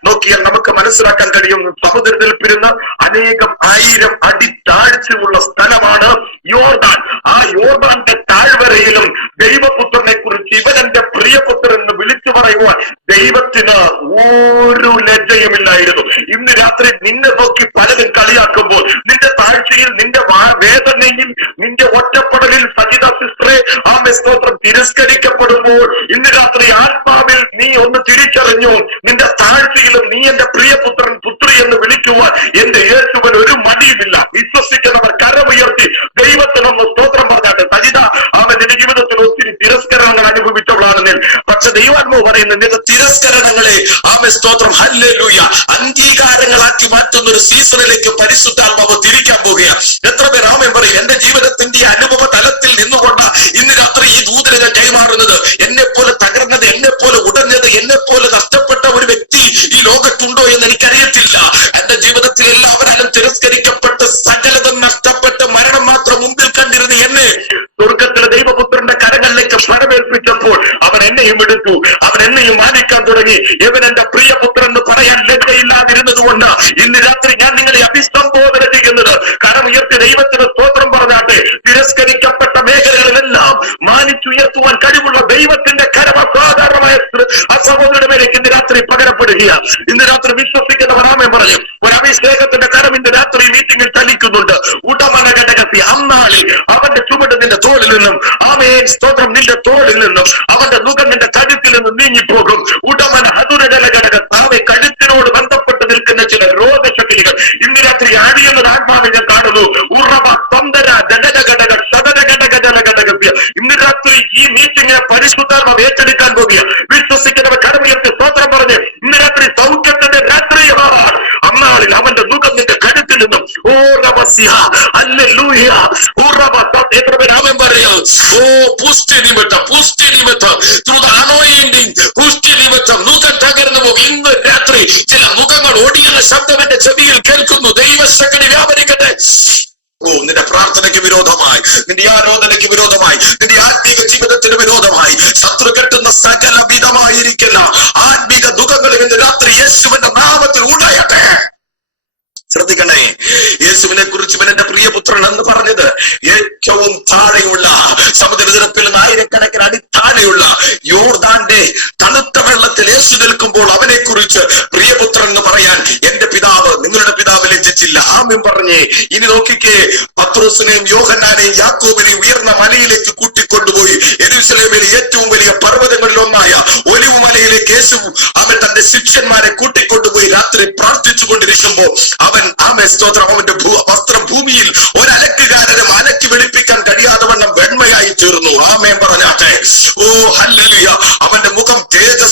നോക്കിയാൽ നമുക്ക് മനസ്സിലാക്കാൻ കഴിയും. സമുദ്രനിരപ്പിരുന്ന് അനേകം 1000 അടി താഴ്ചയുള്ള സ്ഥലമാണ് യോർദാൻ. ആ യോർദാന്റെ താഴ്വരയിലും ദൈവപുത്രനെ കുറിച്ച് ഇവൻ എന്റെ പ്രിയപുത്രൻ എന്ന് വിളിച്ചു പറയുവാൻ ദൈവത്തിന് ഒരു ലജ്ജയുമില്ലായിരുന്നു. ഇന്ന് രാത്രി നിന്നെ നോക്കി പലരും കളിയാക്കുമ്പോൾ, നിന്റെ താഴ്ചയിൽ, നിന്റെ വേദനയിൽ, നിന്റെ ഒറ്റപ്പെടലിൽ സജിത സിസ്റ്ററെ ആമേൻ സ്തോത്രം തിരസ്കരിക്കപ്പെടുമ്പോൾ ഇന്ന് രാത്രി ആത്മാവിൽ നീ ഒന്ന് തിരിച്ചറിഞ്ഞു. നിന്റെ താഴ്ചയിലും നീ എന്റെ പ്രിയപുത്രൻ പുത്രി എന്ന് വിളിക്കുവാൻ എന്റെ യേശുവിന് ഒരു മടിയുമില്ല. വിശ്വസിക്കുന്നവർ കരമുയർത്തി ദൈവത്തിനൊന്ന് സ്തോത്രം പറഞ്ഞാട്ടെ. സജിത അവൻ നിന്റെ ജീവിതത്തിൽ ഒത്തിരി തിരസ്കരണങ്ങൾ അനുഭവിച്ചവളാണ്. പക്ഷെ ദൈവാത്മാവ് പറയുന്നത് നിന്റെ തിരസ്കരണങ്ങളെ ആമേൻ സ്തോത്രം ഹല്ലേലൂയ അംഗീകാരങ്ങളാക്കി മാറ്റുന്ന ഒരു സീസണിലേക്ക് പരിശുദ്ധാത്മാവ് തിരിക്കാൻ പോകുകയാണ്. എത്ര പേർ ആമേൻ പറയും? എന്റെ ജീവിതത്തിന്റെ അനുഭവ തലത്തിൽ നിന്നുകൊണ്ട് ഇന്ന് രാത്രി ഈ ദൂതനെ ഞാൻ കൈമാറുന്നത്. എന്നെ പോലെ തകർന്നത്, എന്നെ പോലെ ഉടഞ്ഞത്, എന്നെ പോലെ നഷ്ടപ്പെട്ട ഒരു വ്യക്തി ഈ ലോകത്തുണ്ടോ എന്ന് എനിക്കറിയത്തില്ല. എന്റെ ജീവിതത്തിൽ എല്ലാവരും തിരസ്കരിക്കപ്പെട്ട് സകലതും നഷ്ടപ്പെട്ട് മരണം മാത്രം മുമ്പിൽ കണ്ടിരുന്ന എന്നെ സ്വർഗത്തിലെ ദൈവപുത്രന്റെ കരങ്ങളിലേക്ക് ഫലമേൽപ്പിച്ചപ്പോൾ അവൻ എന്നെയും എടുത്തു, അവൻ എന്നെയും മാനിക്കാൻ തുടങ്ങി. ഇവൻ എന്റെ പ്രിയപുത്രൻ എന്ന് പറയാൻ ലജ്ജയില്ലാതിരുന്നത് കൊണ്ട് ഇന്ന് രാത്രി ഞാൻ നിങ്ങളെ അഭിസംബോധന ചെയ്യുന്നത് കരമുയർത്തി ദൈവത്തിന് സ്തോത്രം പറഞ്ഞാട്ടെ. തിരസ്കരിക്കപ്പെട്ട മേഖലകളിലെല്ലാം മാനിച്ചുയർത്തുവാൻ കഴിവുള്ള ദൈവത്തിന്റെ കരം അസാധാരണമായ ആ സഹോദരന്റെ മേലേക്ക് ഇന്ന് രാത്രി പകരപ്പെടുകയാണ്. ഇന്ന് രാത്രി വിശ്വസിക്കുന്നവർ ആമേൻ പറഞ്ഞു. ഒരു അഭിഷേകത്തിന്റെ കരം ഇന്ന് രാത്രി മീറ്റിംഗിൽ ചലിക്കുന്നുണ്ട്. ഉടമന ഘടകത്തി അന്നാളിൽ അവന്റെ ചുമട് നിന്റെ തോളിൽ നിന്നും ആമേൻ സ്തോത്രം നിന്റെ തോളിൽ നിന്നും അവന്റെ മുഖം നിന്റെ കഴുത്തിൽ നിന്നും നീങ്ങിപ്പോകും. ഉടമന ഹതുരജല ഘടകത്താവെ കഴുത്തിനോട് ബന്ധപ്പെട്ട് നിൽക്കുന്ന ചില രോഗശക്തികൾ ഇന്ന് രാത്രി ആടിയെന്നത് ആത്മാവിൽ ഞാൻ കാണുന്നു. ഉറവ സ്വന്തര ജഗജഘടക സദരഘടക ജലഘടകസ്യ ഇന്ന് രാത്രി ഈ മീറ്റിംഗിനെ പരിശുദ്ധാത്മാവ് ഏറ്റെടുക്കാൻ പോകുക. വിശ്വസിക്കുന്നവർ കരമുയർത്തി സ്തോത്രം പറഞ്ഞ് ഇന്ന് രാത്രി സൗഖ്യത്തിന്റെ രാത്രിയാണ്. അന്നാളിൽ അവന്റെ മുഖം നിന്റെ കഴുത്തിൽ നിന്നും എത്ര പേര് ആമേൻ പറയാ? ഓ പുഷ്ടി നിമിത്തം പുഷ്ടി നിമിത്തം മുഖം തകർന്നു പോകും. ഇന്ന് രാത്രി ചില മുഖങ്ങൾ ഓടിയുന്ന ശബ്ദം എന്റെ ചെവിയിൽ കേൾക്കുന്നു. ദൈവശക്തി വ്യാപരിക്കട്ടെ. ഓ നിന്റെ പ്രാർത്ഥനയ്ക്ക് വിരോധമായി, നിന്റെ ആരാധനയ്ക്ക് വിരോധമായി, നിന്റെ ആത്മീക ജീവിതത്തിന് വിരോധമായി ശത്രു കെട്ടുന്ന സകല വിധമായിരിക്കുന്ന ആത്മീക ദുഃഖങ്ങളെ അനുഗ്രഹം ഇന്ന് രാത്രി യേശുവിന്റെ നാമത്തിൽ ഉടയട്ടെ. ശ്രദ്ധിക്കണേ, യേശുവിനെ കുറിച്ച് ഇവൻ എന്റെ പ്രിയപുത്രൻ എന്ന് പറഞ്ഞത് ഏറ്റവും താഴെയുള്ള സമുദ്രനിരപ്പിൽ നിന്ന് ആയിരക്കണക്കിന് അടി താഴെയുള്ള യോർദാന്റെ തണുത്ത വെള്ളത്തിൽ യേശു നിൽക്കുമ്പോൾ അവനെ കുറിച്ച് പ്രിയപുത്രൻ എന്ന് പറയാൻ എന്റെ പിതാവ് നിങ്ങളുടെ പിതാവ് ലജ്ജിച്ചില്ല. ആമേൻ പറഞ്ഞേ. ഇനി നോക്കിക്കേ, പത്രോസിനെയും യോഹന്നാനെയും യാക്കോബിനെയും ഉയർന്ന മലയിലേക്ക് കൂട്ടിക്കൊണ്ടുപോയി യെരൂശലേമിലെ ഏറ്റവും വലിയ പർവ്വതങ്ങളിൽ ഒന്നായ ഒലിവ് മലയിലേക്ക് യേശു അവൻ തന്റെ ശിഷ്യന്മാരെ കൂട്ടിക്കൊണ്ടുപോയി രാത്രി പ്രാർത്ഥിച്ചു കൊണ്ടിരിക്കുമ്പോൾ സ്തോത്രം, അവന്റെ വസ്ത്രം ഭൂമിയിൽ ഒരലക്കുകാരനും അലക്കി വെളുപ്പിക്കാൻ കഴിയാതെ വണ്ണം വെണ്മയായി തീർന്നു. ആമേൻ പറഞ്ഞാട്ടെ. ഓ ഹല്ലേലൂയ. അവന്റെ മുഖം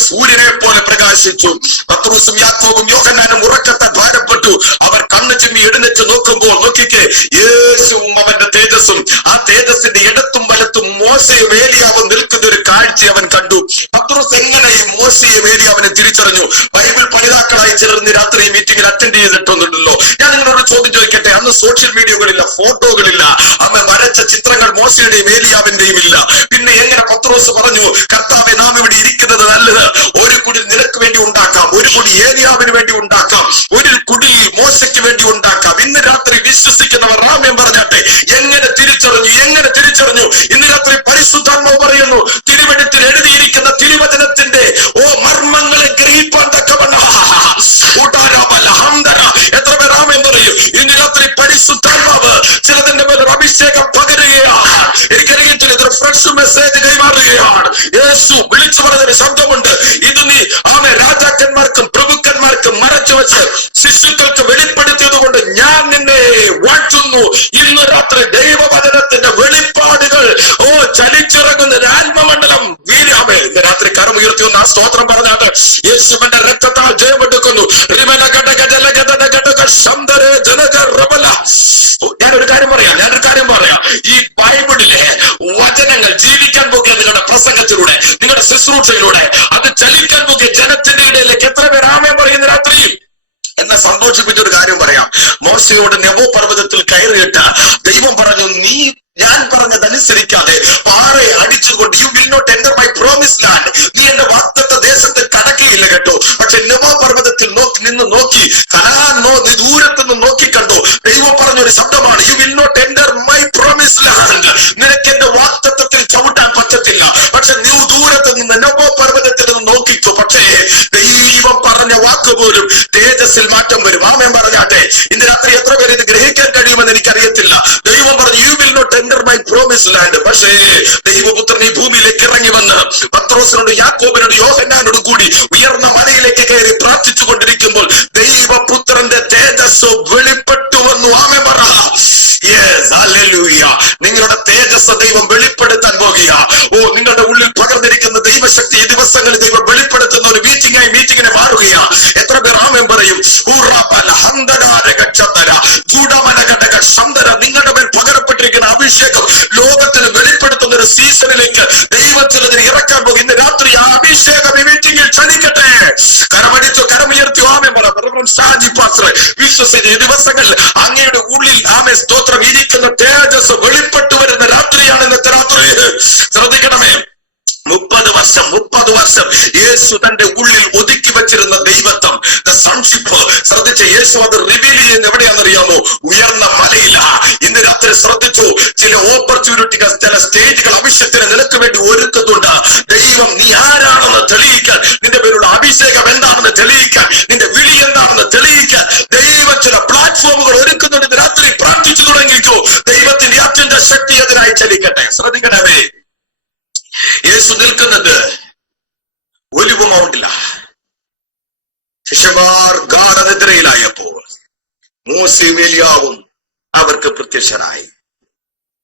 സൂര്യനെ പോലെ പ്രകാശിച്ചു. പത്രോസും യാക്കോബും യോഹന്നാനും ഉറക്കത്തെ ഭാരപ്പെട്ടു. അവർ കണ്ണു ചിമ്മി എഴുന്നേറ്റ് നോക്കുമ്പോൾ നോക്കിക്കേ, യേശുവും അവന്റെ തേജസ്സും ആ തേജസ്സിന്റെ ഇടത്തും വലത്തും മോശയും ഏലിയാവും നിൽക്കുന്ന ഒരു കാഴ്ച അവൻ കണ്ടു. പത്രോസ് എങ്ങനെ ഈ മോശയും ഏലിയാവിനെ തിരിച്ചറിഞ്ഞു? ബൈബിൾ പഠിതാക്കളായി ചേർന്ന് രാത്രി മീറ്റിംഗിൽ അറ്റൻഡ് ചെയ്തിട്ടുണ്ടല്ലോ. ഞാൻ നിങ്ങളോട് ചോദ്യം ചോദിക്കട്ടെ, അന്ന് സോഷ്യൽ മീഡിയകളില്ല, ഫോട്ടോകളില്ല, അന്ന് വരച്ച ചിത്രങ്ങൾ മോശയുടെയും ഏലിയാവിന്റെയും ഇല്ല. പിന്നെ എങ്ങനെ പത്രോസ് പറഞ്ഞു, കർത്താവെ നാം ഇവിടെ ഇരിക്കുന്നത് നല്ലത്, ഒരു കുടി നിനക്ക് വേണ്ടി ഉണ്ടാക്കാം, ഒരു കുടി ഏലിയാവിന് വേണ്ടി ഉണ്ടാക്കാം, ഒരു കുടി മോശയ്ക്ക് വേണ്ടി ഉണ്ടാക്കാം. ഇന്ന് രാത്രി വിശ്വസിക്കുന്നവർ ആമേൻ പറഞ്ഞാട്ടെ. എങ്ങനെ തിരിച്ചറിഞ്ഞു? എങ്ങനെ തിരിച്ചറിഞ്ഞു? ഇന്ന് രാത്രി പരിശുദ്ധാത്മാവ് പറയുന്നു, തിരുവെഴുത്തിൽ എഴുതിയിരിക്കുന്ന തിരുവചനത്തിന്റെ മർമ്മങ്ങളെ ഗ്രഹിപ്പാൻ തക്കവണ്ണം എത്ര പേർ ആമേൻ പറയും? ഇന്ന് രാത്രി പരിശുദ്ധാത്മാവ് ചിലതിന്റെ മേൽ അഭിഷേകം പകരുകയാണ്. എനിക്കറിയത്തില്ല, ഇതൊരു ഫ്രഷ് മെസ്സേജ് കൈമാറുകയാണ്. യേശു വിളിച്ചു പറഞ്ഞൊരു ശബ്ദമുണ്ട്, ഇത് നീ രാജാക്കന്മാർക്കും പ്രഭുക്കന്മാർക്കും മറച്ചു വെച്ച് ശിശുക്കൾക്ക് വെളിപ്പെടുത്തിയത് കൊണ്ട് ഞാൻ നിന്നെ വാഴ്ത്തുന്നു. ഇന്ന് രാത്രി ദൈവവചനത്തിന്റെ വെളിപ്പാടുകൾ ചലിച്ചിറങ്ങുന്ന ആത്മമണ്ഡലം വീരാമേ. ഇന്ന് രാത്രി കരമുയർത്തി ഒന്ന് ആ സ്തോത്രം പറഞ്ഞാട്ട്. യേശുവിന്റെ രക്തത്താൽ ജയമെടുക്കുന്നു. ഞാനൊരു കാര്യം പറയാം. ഈ ബൈബിളിലെ വചനങ്ങൾ ജീവിക്കാൻ പോകുക നിങ്ങളുടെ പ്രസംഗത്തിലൂടെ, നിങ്ങളുടെ ശുശ്രൂഷയിലൂടെ, അത് ചലിക്കാൻ പോകുക ജനത്തിന്റെ ഇടയിലേക്ക് എത്ര പേർ ആമേൻ പറയുന്ന രാത്രി? എന്നെ സന്തോഷിപ്പിച്ചൊരു കാര്യം പറയാം. മോശയോട് നെബോ പർവ്വതത്തിൽ കയറിയിട്ട് ദൈവം പറഞ്ഞു, നീ ഞാൻ പറഞ്ഞതനുസരിക്കാതെ പാറയെ അടിച്ചുകൊണ്ട് you will not enter my promise land, നീ എന്റെ വാഗ്ദത്ത ദേശത്ത് കടക്കുകയില്ല കേട്ടോ. പക്ഷെ നെബോ പർവ്വതത്തിൽ നോക്കി കനാൻ ദൂരത്തുനിന്ന് നോക്കിക്കണ്ടോ. ദൈവം പറഞ്ഞൊരു ശബ്ദമാണ്, you will not enter my promise land, നിനക്ക് എന്റെ വാഗ്ദത്തത്തിൽ ചവിട്ടാൻ പറ്റത്തില്ല. പക്ഷെ നീ ദൂരത്ത് നിന്ന് നെബോ പർവ്വതത്തിൽ നിന്ന് നോക്കിക്കോ. പക്ഷേ ദൈവം പറഞ്ഞ വാക്ക് പോലും തേജസ്സിൽ മാറ്റം വരും. ആമേൻ പറഞ്ഞാട്ടെ. ഇന്ന് രാത്രി എത്ര പേര് ഇത് ഗ്രഹിക്കാൻ കഴിയുമെന്ന് എനിക്കറിയത്തില്ല. ദൈവം പറഞ്ഞു, you will not enter my promise land. പക്ഷേ ദൈവപുത്രൻ ഈ ഭൂമിയിലേക്ക് ഇറങ്ങി വന്ന് പത്രോസിനോട് യാക്കോബിനോട് യോഹന്നാനോട് കൂടി ഉയർന്ന മലയിലേക്ക് കയറി പ്രാർത്ഥിച്ചു കൊണ്ടിരിക്കുമ്പോൾ ദൈവപുത്രന്റെ തേജസ് വെളിപ്പെട്ടു വന്നു. ആമേൻ പറ. Yes, hallelujah. നിങ്ങളുടെ തേജസ് ദൈവം വെളിപ്പെടുത്താൻ പോകുക. നിങ്ങളുടെ ഉള്ളിൽ പകർന്നിരിക്കുന്ന ദൈവശക്തി ഈ ദിവസങ്ങളിൽ ദൈവം വെളിപ്പെടുത്തുന്ന ഒരു മീറ്റിങ്ങിനെ മാറുകയാ. എത്ര പേർ ആമേൻ പറയും? നിങ്ങളുടെ മേൽ പകരപ്പെട്ടിരിക്കുന്ന അഭിഷേകം ലോകത്തിന് വെളിപ്പെടുത്തുന്ന ഒരു സീസണിലേക്ക് ദൈവം ചിലതിന് ഇറക്കാൻ പോകും. ഇന്ന് രാത്രി ആ അഭിഷേകം ഈ മീറ്റിംഗിൽ ചലിക്കട്ടെ. കരമുയർത്തി ആമേൻ പറ. വിശ്വസിച്ച് ഈ ദിവസങ്ങളിൽ അങ്ങയുടെ ഉള്ളിൽ ആമേ സ്തോത്രം ഇരിക്കുന്ന തേജസ് വെളിപ്പെട്ടു വരുന്ന രാത്രിയാണ് ഇന്നത്തെ രാത്രി. ശ്രദ്ധിക്കണമേ, 30 വർഷം യേശു തന്റെ ഉള്ളിൽ ഒതുക്കി വെച്ചിരുന്ന ദൈവത്വം, സൺഷിപ്പ്, ശ്രദ്ധിച്ച യേശു അത് റിവീൽ ചെയ്യുന്ന എവിടെയാണെന്നറിയാമോ? ഉയർന്ന മലയില. ഇന്ന് രാത്രി ശ്രദ്ധിച്ചു, ചില ഓപ്പർച്യൂണിറ്റികൾ, ചില സ്റ്റേജുകൾ അഭിഷേകത്തിന് നിനക്ക് വേണ്ടി ഒരുക്കുന്നുണ്ട്. ദൈവം നീ ആരാണെന്ന് തെളിയിക്കാൻ, നിന്റെ പേരുള്ള അഭിഷേകം എന്താണെന്ന് തെളിയിക്കാൻ, നിന്റെ വിളി എന്താണെന്ന് തെളിയിക്കാൻ ദൈവം ചില പ്ലാറ്റ്ഫോമുകൾ ഒരുക്കുന്നുണ്ട്. ഇന്ന് രാത്രി പ്രാർത്ഥിച്ചു തുടങ്ങിക്കോ. ദൈവത്തിന്റെ അത്യന്ത ശക്തി അതിനായി ചലിക്കട്ടെ. ശ്രദ്ധിക്കണമേ, യേശു നിൽക്കുന്നത് ഒലിവ് മൗണ്ടില. ശിഷ്യന്മാർ ഗാഢനിദ്രയിലായപ്പോൾ മോശയും ഏലിയാവും അവർക്ക് പ്രത്യക്ഷനായി.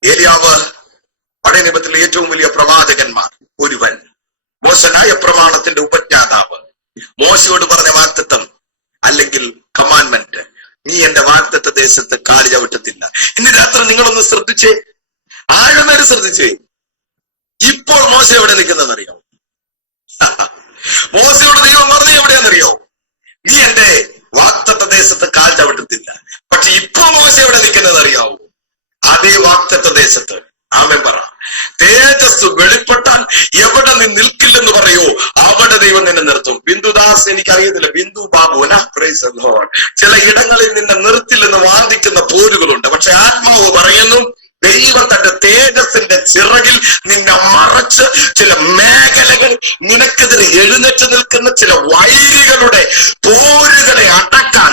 ഏലിയാവ് പഴയ നിയമത്തിലെ ഏറ്റവും വലിയ പ്രവാചകന്മാർ ഒരുവൻ, മോശനായ പ്രമാണത്തിന്റെ ഉപജ്ഞാതാവ്. മോശയോട് പറഞ്ഞ വാഗ്ദത്തം അല്ലെങ്കിൽ കമാൻഡ്മെന്റ്, നീ എന്റെ വാഗ്ദത്ത ദേശത്ത് കാല് ചവിട്ടത്തില്ല. ഇന്ന് രാത്രി നിങ്ങളൊന്ന് ശ്രദ്ധിച്ചേ, ആഴമേറെ ശ്രദ്ധിച്ചേ. ഇപ്പോൾ മോശ എവിടെ നിൽക്കുന്നതെന്നറിയോ? മോശയോട് ദൈവം പറഞ്ഞു എവിടെയാണെന്നറിയോ? നീ എന്റെ വാഗ്ദത്ത ദേശത്ത് കാൽ ചവിട്ടത്തില്ല. പക്ഷെ ഇപ്പൊ മോശ എവിടെ നിൽക്കുന്നതെന്നറിയാവൂ? അതേ വാഗ്ദത്ത ദേശത്ത്. ആമേൻ പറ. തേജസ് വെളിപ്പെട്ടാൽ എവിടെ നീ നിൽക്കില്ലെന്ന് പറയോ അവിടെ ദൈവം നിന്നെ നിർത്തും. ബിന്ദുദാസ് എനിക്കറിയത്തില്ല, ബിന്ദു ബാബുന പ്രൈസ് ദി ലോർഡ്, ചില ഇടങ്ങളിൽ നിന്നെ നിർത്തില്ലെന്ന് വാദിക്കുന്ന പോരുകളുണ്ട്. പക്ഷെ ആത്മാവ് പറയുന്നു ദൈവം തന്റെ തേജസ്സിന്റെ ചിറകിൽ നിന്നെ മറച്ച് ചില മേഖലകൾ നിനക്കെതിരെ എഴുന്നേറ്റ് നിൽക്കുന്ന ചില വൈരികളുടെ പോരുകളെ അടക്കാൻ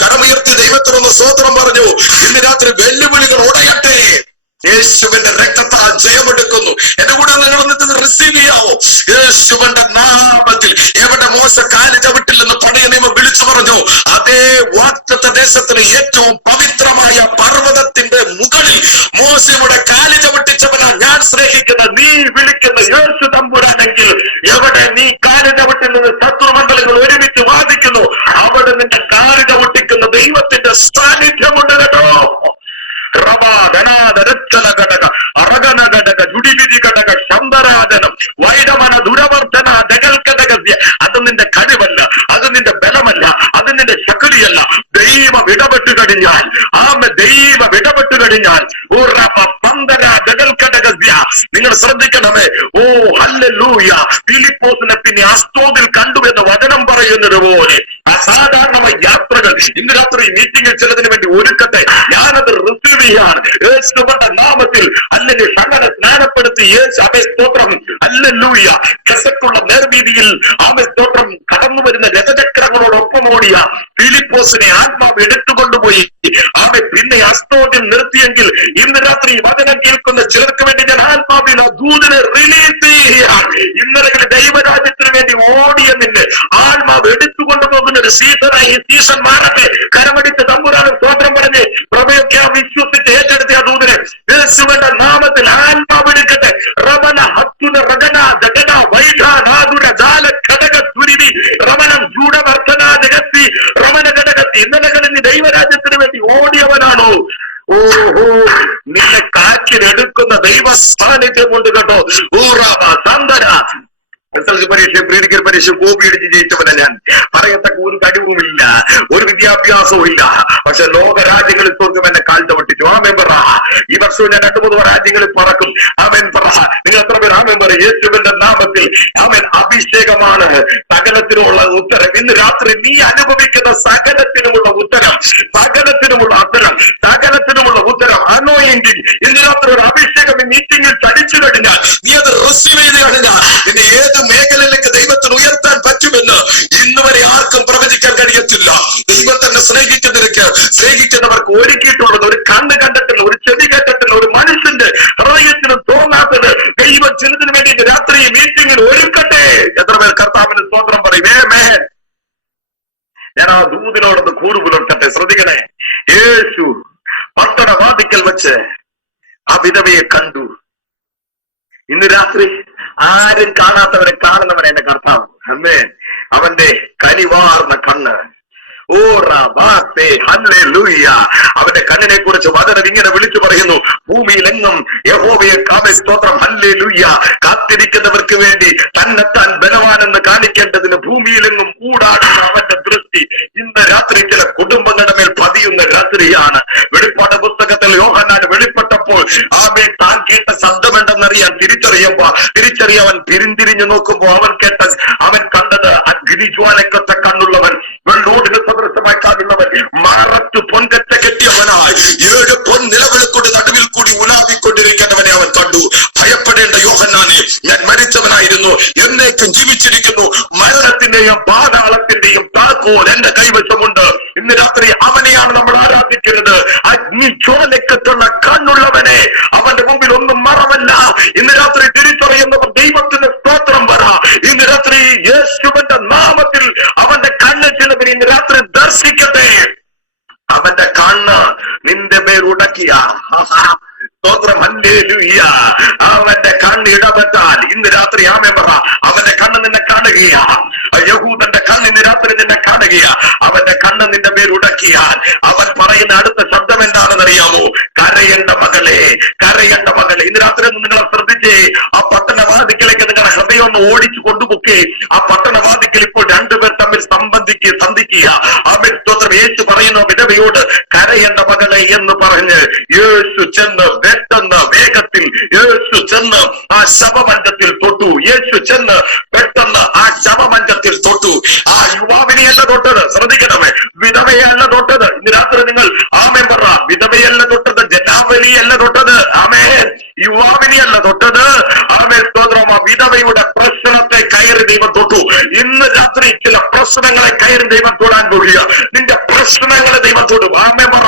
കരമുയർത്തി ദൈവത്തിനൊന്ന് സ്തോത്രം പറഞ്ഞു. ഇന്ന് രാത്രി വെല്ലുവിളികൾ ഉടയട്ടെ. യേശുവിന്റെ രക്തത്താൽ ജയമെടുക്കുന്നു. എന്റെ കൂടെ നിങ്ങൾ വന്നിട്ട് റിസീവ് ചെയ്യാവോ? യേശുവിന്റെ നാമത്തിൽ എവിടെ മോശ കാല് ചവിട്ടില്ലെന്ന് പഴയ നിയമം വിളിച്ചു പറഞ്ഞു, അതേ വാഗ്ദത്ത ദേശത്തിന് ഏറ്റവും പവിത്രമായ പർവ്വതത്തിന്റെ മുകളിൽ മോശയുടെ കാല് ചവിട്ടിച്ചവനാ ഞാൻ സ്നേഹിക്കുന്ന നീ വിളിക്കുന്ന യേശു തമ്പുരാനെങ്കിൽ എവിടെ നീ കാല് ചവിട്ടില്ലെന്ന് ശത്രുമണ്ഡലങ്ങൾ ഒരുമിച്ച് വാദിക്കുന്നു, അവിടെ നിന്റെ കാല് ചവിട്ടിക്കുന്ന ദൈവത്തിന്റെ സാന്നിധ്യമുണ്ട് കേട്ടോ. വൈഡമന ദുരവർദ്ധന ജഗൽക്കടകസ്യ. അത് നിന്റെ കഴിവല്ല, അത് നിന്റെ ബലമല്ല, അത് നിന്റെ ശക്തിയല്ല. ദൈവം ഇടപെട്ട് കഴിഞ്ഞാൽ, ദൈവം ഇടപെട്ട് കഴിഞ്ഞാൽ ജഗൽക്കടകസ്യ. നിങ്ങൾ ശ്രദ്ധിക്കണമേ. ഓ ഹല്ലേലൂയ. ഫിലിപ്പോസിനെ പിന്നെ അസ്തോദിൽ കണ്ടു എന്ന് വചനം പറയുന്നത് പോലെ അസാധാരണമായ യാത്രകൾ ഇന്ന് രാത്രി മീറ്റിംഗിൽ ചിലതിന് വേണ്ടി ഒരുക്കട്ടെ. ഞാനത് റിസീവ് ചെയ്യാണ് യേശുവിന്റെ നാമത്തിൽ. അല്ലെങ്കിൽ അങ്ങനെ സ്നാനപ്പെടുത്തി യേശു ആമേ സ്തോത്രം ഹല്ലേലൂയ. കസക്കുള്ള നേർവീതിയിൽ ആമേ സ്തോത്രം കടന്നു വരുന്ന രഥചക്രങ്ങളോടൊപ്പം ഓടിയ ഫിലിപ്പോസിനെ ആത്മാവ് എടുത്തുകൊണ്ടുപോയി ആമേ പിന്നെ അസ്തോദിൽ നിർത്തിയെങ്കിൽ ഇന്ന് രാത്രി വചനം കേൾക്കുന്ന ചിലർക്ക് വേണ്ടി ഞാൻ ആത്മാവിൽ ദൂതനെ റിലീസ് ചെയ്യുകയാണ്. ഇന്നലെ ദൈവരാജ്യത്തിന് വേണ്ടി ഓടിയ നിന്നെ ആത്മാവ് എടുത്തുകൊണ്ടു പോകുന്ന ഒരു സീസണായി ഈ സീസൺ മാറട്ടെ. കരമടിച്ച് തമ്പുരാനും സ്തോത്രം പറഞ്ഞ് പ്രഭയൊക്കെ വിശ്വസിച്ച് ഏറ്റെടുത്ത ദൂതനെ യേശുവിന്റെ നാമത്തിൽ ആത്മാവ് എടുക്കട്ടെ. റമന ഹത്തുന റഗന ജഗന വൈധാനാതുര ജാല ഘടക തുരിതി റമനം ജൂഢവർദ്ധന ജഗത്തി റമന ഘടകത്തി. ഇന്നലകളിൽ നീ ദൈവരാജ്യത്തിന് വേണ്ടി ഓടിയവനാണോ? ഓഹോ, നിന്നെ കാറ്റിലെടുക്കുന്ന ദൈവ സാന്നിധ്യമുണ്ട് കേട്ടോ. ഊറാമ സന്തര SLC പരീക്ഷ, പ്രീഡിക്കൽ പരീക്ഷ കോപ്പി അടിച്ച് ജയിച്ചവനെ ഞാൻ. പറയത്തക്ക ഒരു കഴിവുമില്ല, ഒരു വിദ്യാഭ്യാസവും ഇല്ല. പക്ഷെ ലോക രാജ്യങ്ങളിൽ സ്വർഗം എന്നെ കാൽ ചവിട്ടിച്ചു. ആമേൻ പറ. ഈ വർഷവും ഞാൻ 2-3 രാജ്യങ്ങളിൽ പറക്കും. ആമേൻ പറ. നിങ്ങൾ എത്ര പേര് ആമേൻ പറ? യേശുവിന്റെ നാമത്തിൽ ആമേൻ. അഭിഷേകമാണ് സകലത്തിനുമുള്ള ഉത്തരം. ഇന്ന് രാത്രി നീ അനുഭവിക്കുന്ന സകലത്തിനുമുള്ള ഉത്തരം, സകലത്തിനുമുള്ള ഉത്തരം, സകലത്തിനുമുള്ള ഉത്തരം അനോയിന്റിങ്. ഇന്ന് രാത്രി ഒരു അഭിഷേകം ഈ മീറ്റിംഗിൽ ചടിച്ചു കഴിഞ്ഞാൽ നീ അത് റിസീവ് ചെയ്ത് കഴിഞ്ഞാൽ ഇനി ഏത് മേഖലയിലേക്ക് ദൈവത്തിന് ഉയർത്താൻ പറ്റുമെന്ന് ഇന്ന് വരെ ആർക്കും പ്രവചിക്കാൻ കഴിയത്തില്ല. ദൈവം തന്നെ സ്നേഹിക്കുന്നവർക്ക് ഒരുക്കിയിട്ടുള്ളത് ഒരു കണ്ണ് കണ്ടിട്ടില്ല, ഒരു ചെവി കേട്ടിട്ടില്ല, ഒരു മനുഷ്യന്റെ ഹൃദയത്തിന് തോന്നാത്തത് ദൈവം ചിലതിന് വേണ്ടി രാത്രി മീറ്റിംഗിൽ ഒരുക്കട്ടെ. എത്ര പേർ കർത്താവിന് സ്തോത്രം പറയും? ഞാൻ ആ ദൂതിനോടൊന്ന് കൂറുപുലർത്തട്ടെ. ശ്രദ്ധിക്കണേ. യേശു പട്ടണവാതിക്കൽ വെച്ച് ആ വിധവയെ കണ്ടു. ഇന്ന് രാത്രി ആരും കാണാത്തവരെ കാണുന്നവനെ എന്റെ കർത്താവ്. അമ്മേ, അവന്റെ കനിവാർന്ന കണ്ണ്. അവന്റെ കണ്ണിനെ കുറിച്ച് വചനം ഇങ്ങനെ വിളിച്ചു പറയുന്നു, ഭൂമിയിലെങ്ങും യഹോവയെ സ്തോത്രം ഹല്ലേലൂയ. കാത്തിരിക്കുന്നവർക്ക് വേണ്ടി തന്നെത്താൻ ബലവാനെന്ന് കാണിക്കേണ്ടതിന് ഭൂമിയിലെങ്ങും കൂടാടുന്ന അവന്റെ ദൃഷ്ടി ഇന്ന് രാത്രി ചില കുടുംബങ്ങളുടെ മേൽ പതിയുന്ന രാത്രിയാണ്. വെളിപ്പാട് പുസ്തകത്തിൽ യോഹന്നാൻ വെളിപ്പെട്ടപ്പോൾ ആമേ താൻ കേട്ട ശബ്ദമുണ്ടെന്നറിയാൻ തിരിച്ചറിയവൻ തിരിഞ്ഞു നോക്കുമ്പോൾ അവൻ കണ്ടത് അഗ്നിജ്വാലക്കത്ത കണ്ണുള്ളവൻ, വെള്ളോടിന് സദൃശമായി കാണുന്നവൻ, മാറത്തു പൊൻകറ്റ കെട്ടിയവനായി 7 പൊൻ നിലവിളിക്കൊണ്ട് നടുവിൽ കൂടി ഉലാവിക്കൊണ്ടിരിക്കുന്നവനെ അവൻ കണ്ടു. ഭയപ്പെടേണ്ട യോഹന്നാനെ, ഞാൻ മരിച്ചവനായിരുന്നു, എന്നേക്കും ജീവിച്ചിരിക്കുന്നു, മരണത്തിന്റെയും പാതാളത്തിന്റെയും താക്കോൽ എന്റെ കൈവശമുണ്ട്. ഇന്ന് രാത്രി അവനെയാണ് നമ്മൾ ആരാധിക്കുന്നത്. അഗ്നിജ്വാലക്കത്തുള്ള കണ്ണുള്ളവനെ. അവന്റെ മുമ്പിൽ ഒന്നും മറവല്ല. ഇന്ന് രാത്രി തിരിച്ചറിയുന്നവർ ദൈവത്തിന് സ്തോത്രം പറ. ഇന്ന് രാത്രി യേശുവിന്റെ നാമത്തിൽ അവന്റെ കണ്ണ് ചിലവർ ഇന്ന് രാത്രി ദർശിക്കട്ടെ. അവന്റെ കണ്ണ് നിന്റെ മേൽ ഉടക്കിയ സ്തോത്രം ഹല്ലേലൂയ. അവന്റെ കണ്ണ് ഇടപെട്ടാൽ ഇന്ന് രാത്രി ആമേൻ പറ. അവന്റെ കണ്ണ് നിന്നെ കാണുകയാ. യഹൂദന്റെ കണ്ണ് ഇന്ന് രാത്രി നിന്നെ കാണുകയാ. അവന്റെ കണ്ണ് നിന്റെ മേൽ ഉടക്കിയാൽ അവൻ പറയുന്ന അടുത്ത ശബ്ദം എന്താണെന്ന് അറിയാമോ? കരയേണ്ട മകളെ, കരയേണ്ട മകളെ. ഇന്ന് രാത്രി നിങ്ങളെ ശ്രദ്ധിച്ചേ. ആ പട്ടണവാതിക്കലേക്ക് നിങ്ങളെ വിധവയൊന്ന് ഓടിച്ചു കൊണ്ടുപോക്കെ ആ പട്ടണവാദിക്കൽ ഇപ്പോൾ രണ്ടുപേർ തമ്മിൽ സന്ധിക്കുക. ആമേൻ സ്തോത്രം. യേശു പറയുന്ന വിധവയോട് കരയേണ്ട മകളെ എന്ന് പറഞ്ഞ് യേശു ചെന്ന് പെട്ടെന്ന് വേഗത്തിൽ യേശു ചെന്ന് ആ ശവമഞ്ചത്തിൽ തൊട്ടു. യേശു ചെന്ന് പെട്ടെന്ന് ആ ശവമഞ്ചത്തിൽ തൊട്ടു. ആ യുവാവിനെയല്ല തൊട്ടത്, ശ്രദ്ധിക്കണമേ, വിധവയല്ല തൊട്ടത്. ഇന്ന് രാത്രി നിങ്ങൾ ആമേൻ പറ. വിധവയല്ല തൊട്ടത്, ജനാവലിയല്ല തൊട്ടത്, ആമേൻ, യുവാവിനെയല്ല തൊട്ടത്. ആമേൻ സ്തോത്രം. ആ വിധവയുടെ പ്രശ്നത്തെ കയറി ദൈവം തൊട്ടു. ഇന്ന് രാത്രി ചില പ്രശ്നങ്ങളെ കയറി ദൈവം തൊടാൻ പോകുക. നിന്റെ പ്രശ്നങ്ങളെ ദൈവം തൊടും. ആമേൻ പറ.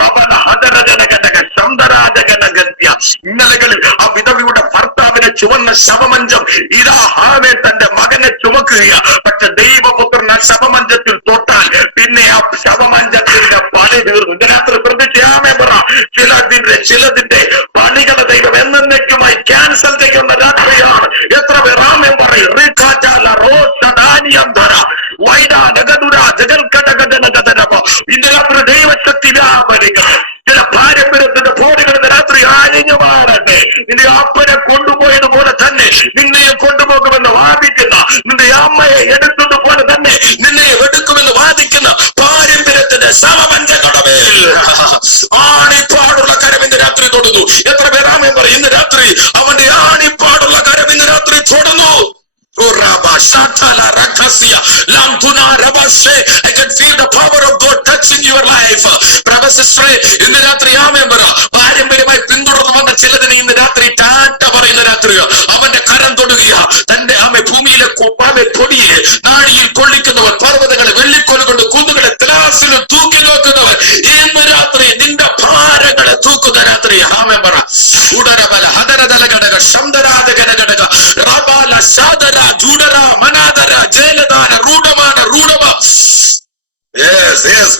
റബല ഹദരജനകടക ശംദരാജകനഗത്യ. ഇന്നലകളിൽ ആ വിധവയുടെ ഭർത്താവിനെ ചുവന്ന ശവമഞ്ചം ഇതാ ആമേൻ തന്റെ മകനെ ചുമക്കുക. പക്ഷെ ദൈവപുത്രൻ ആ ശവമഞ്ചത്തിൽ തൊട്ടാൽ പിന്നെ ആ ശവമഞ്ചത്തിന്റെ പണി തീർന്നു. ഇതിനകത്ത് ശ്രദ്ധിച്ച് ആമേൻ പറ. ചിലതിന്റെ പണികളെ ദൈവം എന്നേക്കുമായി ക്യാൻസൽ ചെയ്യുന്ന രാത്രിയാണ്. എത്ര പേർ ആമേൻ പറയും? ഇന്ന് രാത്രി ദൈവശക്തി വ്യാപരിക. ചില പാരമ്പര്യത്തിന്റെ ഫോണുകൾ ഇന്ന് രാത്രി ആലിഞ്ഞു മാറട്ടെ. നിന്റെ അപ്പനെ കൊണ്ടുപോയതുപോലെ തന്നെ നിന്നെയും കൊണ്ടുപോകുമെന്ന് വാദിക്കുന്ന, നിന്റെ അമ്മയെ എടുത്തതുപോലെ തന്നെ നിന്നെ എടുക്കുമെന്ന് വാദിക്കുന്ന പാരമ്പര്യത്തിന്റെ ശവമഞ്ചകളുടെ മേൽ ആണിപ്പാടുള്ള കരം ഇന്ന് രാത്രി തൊടുന്നു. എത്ര പേർ ആമേൻ പറയും? ഇന്ന് രാത്രി അവന്റെ ആണിപ്പാടുള്ള കരം ഇന്ന് രാത്രി തൊടുന്നു. I can feel the power of God touching your life. ഇന്ന് രാത്രി ആമേൻ പറ. പാരമ്പര്യമായി പിന്തുടർന്നു വന്ന ചിലതിന് ഇന്ന് രാത്രി ടാറ്റ പറയുന്ന രാത്രി അവന്റെ കരം തൊടുക. തന്റെ ആമെ ഭൂമിയിലെ പൊടിയെ നാഴിയിൽ കൊള്ളിക്കുന്നവർ, പർവ്വതങ്ങളെ വെള്ളിക്കോല് കൊണ്ട് കുന്നുകളെ ത്രാസിൽ തൂക്കി നോക്കുന്നവർ ഇന്ന് രാത്രി നിന്റെ ഭാരങ്ങളെ തൂക്കുന്ന രാത്രി ആമേൻ പറ. ഉടരബല ഹദരദല ഘടക ശംദരാജകന ഘടക റബാല സാദര ജൂഡര മനാദര ജേലദാന റൂഢമാന റൂഢമ.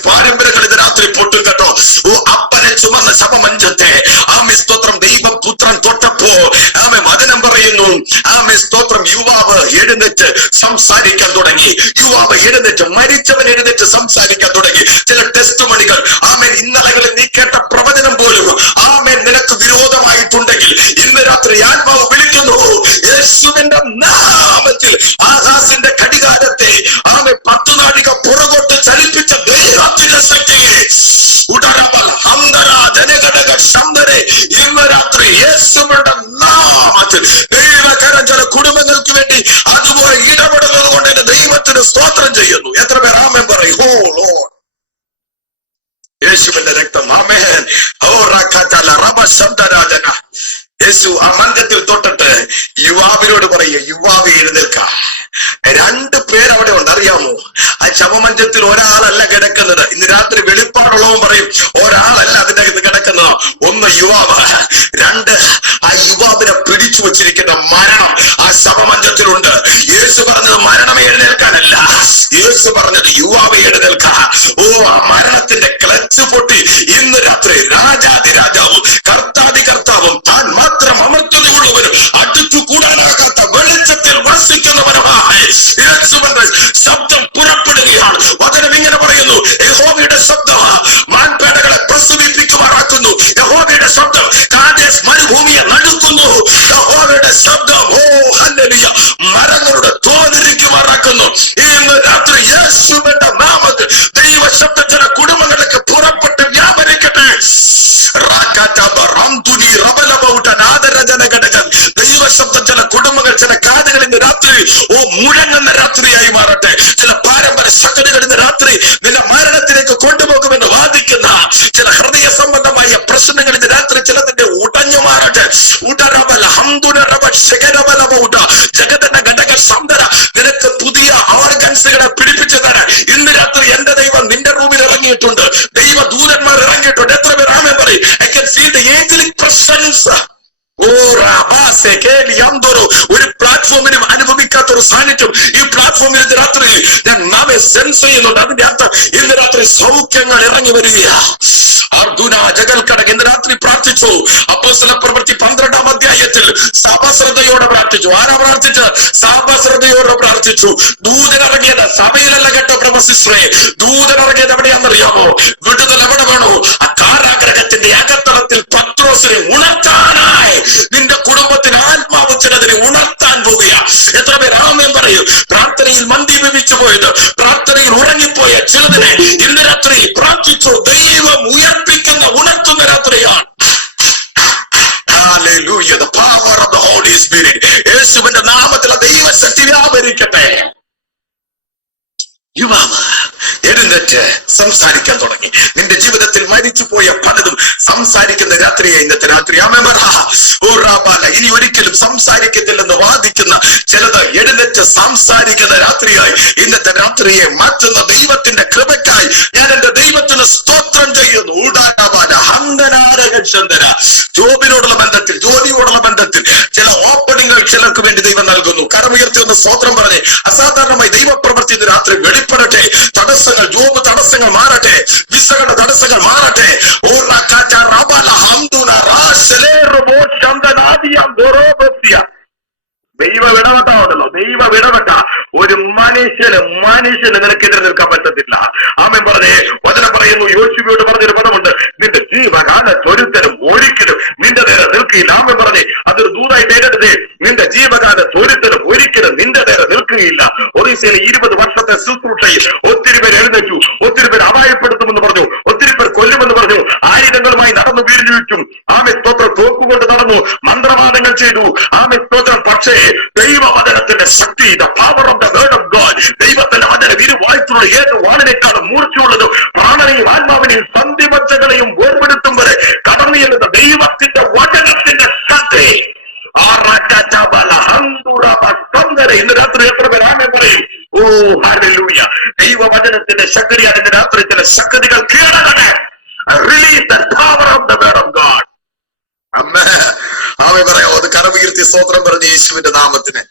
പാരമ്പര്യങ്ങൾ ഇത് രാത്രി പൊട്ടും കേട്ടോ. അപ്പനെ ചുമന്ന ശവമഞ്ചത്തെ ആമേ സ്തോത്രം ദൈവപുത്രൻ തൊട്ടപ്പോ ആമേ വചനം പറയുന്നു. ആമേ സ്തോത്രം. യുവാവ് എഴുന്നേറ്റ് സംസാരിക്കാൻ തുടങ്ങി. യുവാവ് എഴുന്നേറ്റ്, മരിച്ചവൻ എഴുന്നേറ്റ് സംസാരിക്കാൻ തുടങ്ങി. ചില ടെസ്റ്റ് മണികൾ ആമേൻ ഇന്നലകളിൽ നീ കേട്ട പ്രവചനം പോലും ആമേൻ നിനക്ക് വിരോധമായിട്ടുണ്ടെങ്കിൽ ഇന്ന് രാത്രി ആത്മാവ് വിളിക്കുന്നു. യേശുവിന്റെ നാമത്തിൽ ആകാശിന്റെ ഘടികാരത്തെ ആമേ 10 നാഴിക പുറകോട്ട് ചലിപ്പിച്ച ദൈവത്തിന്റെ ശക്തിയെ ഉടരബൽ ഹംദര ജനഘടക ശംദരെ ഇന്ന് രാത്രി യേശുവിന്റെ നാമത്തിൽ ദൈവകരം ചില കുടുംബങ്ങൾക്ക് വേണ്ടി അതുപോലെ ഇടപെടുന്നത് കൊണ്ട് എന്റെ ദൈവത്തിന് സ്തോത്രം ചെയ്യുന്നു. എത്ര പേർ ആമേൻ പറയും? ഓ ലോർഡ്, യേശുവിന്റെ രക്തം. ആമേൻ. ഓ റകതല റബ ശബ്ദരാജന. യേശു ആ മഞ്ചത്തിൽ തൊട്ടിട്ട് യുവാവിനോട് പറയുക, യുവാവ് എഴുന്നേൽക്ക. 2 പേര് അവിടെ ഉണ്ട്, അറിയാമോ? ആ ശവമഞ്ചത്തിൽ ഒരാളല്ല കിടക്കുന്നത്. ഇന്ന് രാത്രി വെളിപ്പാടുള്ളവൻ പറയും ഒരാളല്ല അതിന്റെ അകത്ത് കിടക്കുന്നത്. 1 യുവാവ്, 2 ആ യുവാവിനെ പിടിച്ചു വച്ചിരിക്കുന്ന മരണം ആ ശവമഞ്ചത്തിലുണ്ട്. യേശു പറഞ്ഞത് മരണമേ എഴുന്നേൽക്കാനല്ല, യേശു പറഞ്ഞത് യുവാവ് എഴുന്നേൽക്ക. ഓ ആ മരണത്തിന്റെ ക്ലച്ച് പൊട്ടി ഇന്ന് രാത്രി രാജാതിരാജാവും കർത്താതി കർത്താവും താൻ മാത്രം അമർത്തുകയുള്ളവരും അടുത്തു കൂടാനാകാത്ത വെളിച്ചത്തിൽ വസിക്കുന്നവരുമായ യേശുവിന്റെ ശബ്ദം പുറപ്പെടുകയാണ്. വചനം ഇങ്ങനെ പറയുന്നു, യഹോവയുടെ ശബ്ദം മാൻപേടകളെ പ്രസവിപ്പിക്കുമാറാക്കുന്നു. യഹോവയുടെ ശബ്ദം കാദേശ് മരുഭൂമിയെ നടുക്കുന്നു. യഹോവയുടെ ശബ്ദം ഓ ഹല്ലേലൂയ മരങ്ങളുടെ തോലിരിക്കുമാറാക്കുന്നു. ഇന്ന് രാത്രി യേശുവിന്റെ നാമത്തിൽ ദൈവ ശബ്ദം ചില കുടുംബങ്ങളിലേക്ക് പുറപ്പെട്ട് വ്യാപരിക്കട്ടെ. ദൈവശബ്ദം ചില കുടുംബങ്ങൾ, ചില കാതുകൾ ഇന്ന് രാത്രി ഓ മുഴങ്ങുന്ന രാത്രിയായി മാറട്ടെ. ചില പാരമ്പര്യ ശക്തികൾ ഇന്ന് രാത്രി നിന്റെ മരണത്തിലേക്ക് കൊണ്ടുപോകുമെന്ന് വാദിക്കുന്ന ചില ഹൃദയ സംബന്ധമായ പ്രശ്നങ്ങൾ ഇന്ന് രാത്രി ചിലതിന്റെ ഉടഞ്ഞു മാറട്ടെ. ഉടരബല ഹംദുരബ ശകരബലബ ഉട ജഗതന ഘടക സൗന്ദര. നിനക്ക് പുതിയ ഓർഗൻസുകളെ പിടിപ്പിച്ചു തരാൻ ഇന്ന് രാത്രി എന്റെ ദൈവം നിന്റെ റൂമിൽ ഇറങ്ങിയിട്ടുണ്ട്. ദൈവ ദൂതന്മാർ ഇറങ്ങിയിട്ടുണ്ട്. എത്ര പേർ ആമേൻ പറയും? I can feel the angelic presence. ഒരു പ്ലാറ്റ്ഫോമിനും അനുഭവിക്കാത്തൊരു സാന്നിധ്യം ഈ പ്ലാറ്റ്ഫോമിൽ ഇന്ന് രാത്രി ഞാൻ നാമെ സെൻസ് ചെയ്യുന്നുണ്ട്. അതിന്റെ അർത്ഥം ഇന്ന് രാത്രി സൗഖ്യങ്ങൾ ഇറങ്ങി വരികയാ. അർജുന ജഗൽക്കട ഇന്ന് രാത്രി പ്രാർത്ഥിച്ചു. അപ്പോസ്തല പ്രവൃത്തി 12-ാം അധ്യായത്തിൽ സഭശ്രദ്ധയോടെ പ്രാർത്ഥിച്ചു. ആരാ പ്രാർത്ഥിച്ച്? സഭശ്രദ്ധയോടെ പ്രാർത്ഥിച്ചു. ദൂതനിറങ്ങിയത് സഭയിലല്ല കേട്ടോ പ്രവസിശ്രേ. ദൂതനിറങ്ങിയത് എവിടെയാണെന്നറിയാമോ? വിടുതൽ എവിടെ വേണോ? ആ കാരാഗ്രഹത്തിന്റെ അകത്തളത്തിൽ പത്രോസിനെ ഉണർത്താനായി നിന്റെ കുടുംബത്തിന് ആത്മാവ് ചിലതിനെ ഉണർത്താൻ പോവുക. പോയത്, പ്രാർത്ഥനയിൽ ഉറങ്ങിപ്പോയ ചിലതിനെ ഇന്ന് രാത്രി പ്രാർത്ഥിച്ചു ദൈവം ഉയർപ്പിക്കുന്ന ഉണർത്തുന്ന രാത്രിയാണ്. Hallelujah. The power of the Holy Spirit. യേശുവിന്റെ നാമത്തിൽ ദൈവശക്തി വ്യാപരിക്കട്ടെ. യുവാവ് എഴുന്നേറ്റ് സംസാരിക്കാൻ തുടങ്ങി. നിന്റെ ജീവിതത്തിൽ മരിച്ചുപോയ പലതും സംസാരിക്കുന്ന രാത്രിയായി ഇന്നത്തെ രാത്രി. ഇനി ഒരിക്കലും സംസാരിക്കത്തില്ലെന്ന് വാദിക്കുന്ന ചിലത് എഴുന്നേറ്റ് സംസാരിക്കുന്ന രാത്രിയായി ഇന്നത്തെ രാത്രിയെ മാറ്റുന്ന ദൈവത്തിന്റെ കൃപയ്ക്കായി ഞാൻ എന്റെ ദൈവത്തിന് സ്തോത്രം ചെയ്യുന്നു. ജോബിനോടുള്ള ബന്ധത്തിൽ, ജോലിയോടുള്ള ബന്ധത്തിൽ ചില ഓപ്പണിങ്ങൾ ചിലർക്ക് വേണ്ടി ദൈവം നൽകുന്നു. കരമുയർത്തി ഒന്ന് സ്തോത്രം പറഞ്ഞേ. അസാധാരണമായി ദൈവപ്രവൃത്തി ഇന്ന് രാത്രി വെളിപ്പെടട്ടെ. തടസ്സങ്ങൾ, ജോബ് തടസ്സങ്ങൾ മാറട്ടെ, വിസകളുടെ തടസ്സങ്ങൾ മാറട്ടെ. ദൈവം ഇടപെട്ടാണല്ലോ. ദൈവം ഇടപെട്ട ഒരു മനുഷ്യന് നിനക്കെതിരെ നിൽക്കാൻ പറ്റത്തില്ല. ആമേൻ പറഞ്ഞേ. വചനം പറയുന്നു, യോശുവയോട് പറഞ്ഞൊരു പദമുണ്ട്, നിന്റെ ജീവകാല ത്വരിത്തരും ഒരിക്കലും നിന്റെ നേരെ നിൽക്കുകയില്ല. ആമേൻ പറഞ്ഞേ. അതൊരു ദൂതായിട്ട് ഏറ്റെടുത്തേ. നിന്റെ ജീവകാല ത്വരിത്തരും ഒരിക്കലും നിന്റെ നേരെ നിൽക്കുകയില്ല. ഒറീസയിലെ 20 വർഷത്തെ ശുശ്രൂഷയിൽ ഒത്തിരി പേര് എഴുന്നേറ്റു, ഒത്തിരി പേര് അപായപ്പെടുത്തുമെന്ന് പറഞ്ഞു, ഒത്തിരി പേർ കൊല്ലുമെന്ന് പറഞ്ഞു, ആയുധങ്ങളുമായി നടന്നു വീഴ്ച വെച്ചും ആമേ സ്തോത്രം തോക്കുകൊണ്ട് നടന്നു, മന്ത്രവാദങ്ങൾ ചെയ്തു. ആമേ സ്തോത്രം. പക്ഷേ ദൈവവചനത്തിന്റെ ശക്തി, the power of the word of God, ദൈവത്തിന്റെ വചനം ഇരുവാഴ്ചയുള്ള ഏത് വാളിനേക്കാളും മൂർച്ചയുള്ളതും പ്രാണനെയും ആത്മാവിനെയും സന്ധിമജ്ജകളെയും വേർപെടുത്തും വരെ കടന്നു ചെല്ലുന്ന ദൈവത്തിന്റെ വചനത്തിന്റെ ശക്തി. ഇന്ന് രാത്രി എത്ര പേർ ആമേൻ പറയും? Oh hallelujah. ദൈവവചനത്തിന്റെ ശക്തിയാണ് ഇന്ന് രാത്രി ചില ശക്തികൾ കീഴടങ്ങട്ടെ. Release the power of the word of God. Amen പറയാമോ? അത് കരമുയർത്തി സ്തോത്രം പറഞ്ഞ യേശുവിന്റെ നാമത്തിന്.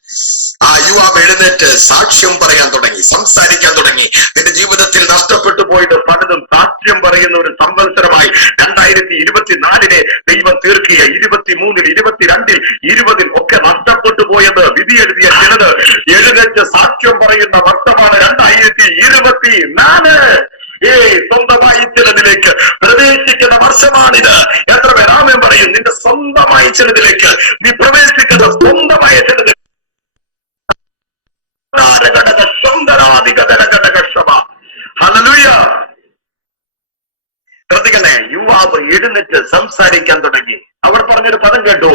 ആ യുവാവ് എഴുന്നേറ്റ് സാക്ഷ്യം പറയാൻ തുടങ്ങി, സംസാരിക്കാൻ തുടങ്ങി. നിന്റെ ജീവിതത്തിൽ നഷ്ടപ്പെട്ടു പോയിട്ട് പലതും സാക്ഷ്യം പറയുന്ന ഒരു സംവത്സരമായി 2024 ദൈവം തീർക്കുക. 23-ൽ, 22-ൽ, 20-ൽ ഒക്കെ നഷ്ടപ്പെട്ടു പോയത്, വിധി എഴുതിയ ചിലത് എഴുന്നേറ്റ് സാക്ഷ്യം പറയുന്ന വർഷമാണ് 2024. സ്വന്തമായി ചിലതിലേക്ക് പ്രവേശിക്കുന്ന വർഷമാണിത്. എത്ര പേർ ആമേൻ പറയും? നിന്റെ സ്വന്തമായ ചിലതിലേക്ക് നീ പ്രവേശിക്കുന്ന സ്വന്തമായ ചിലത്. ശ്രദ്ധിക്കണേ. യുവാവ് എഴുന്നേറ്റ് സംസാരിക്കാൻ തുടങ്ങി. അവർ പറഞ്ഞൊരു പദം കേട്ടു,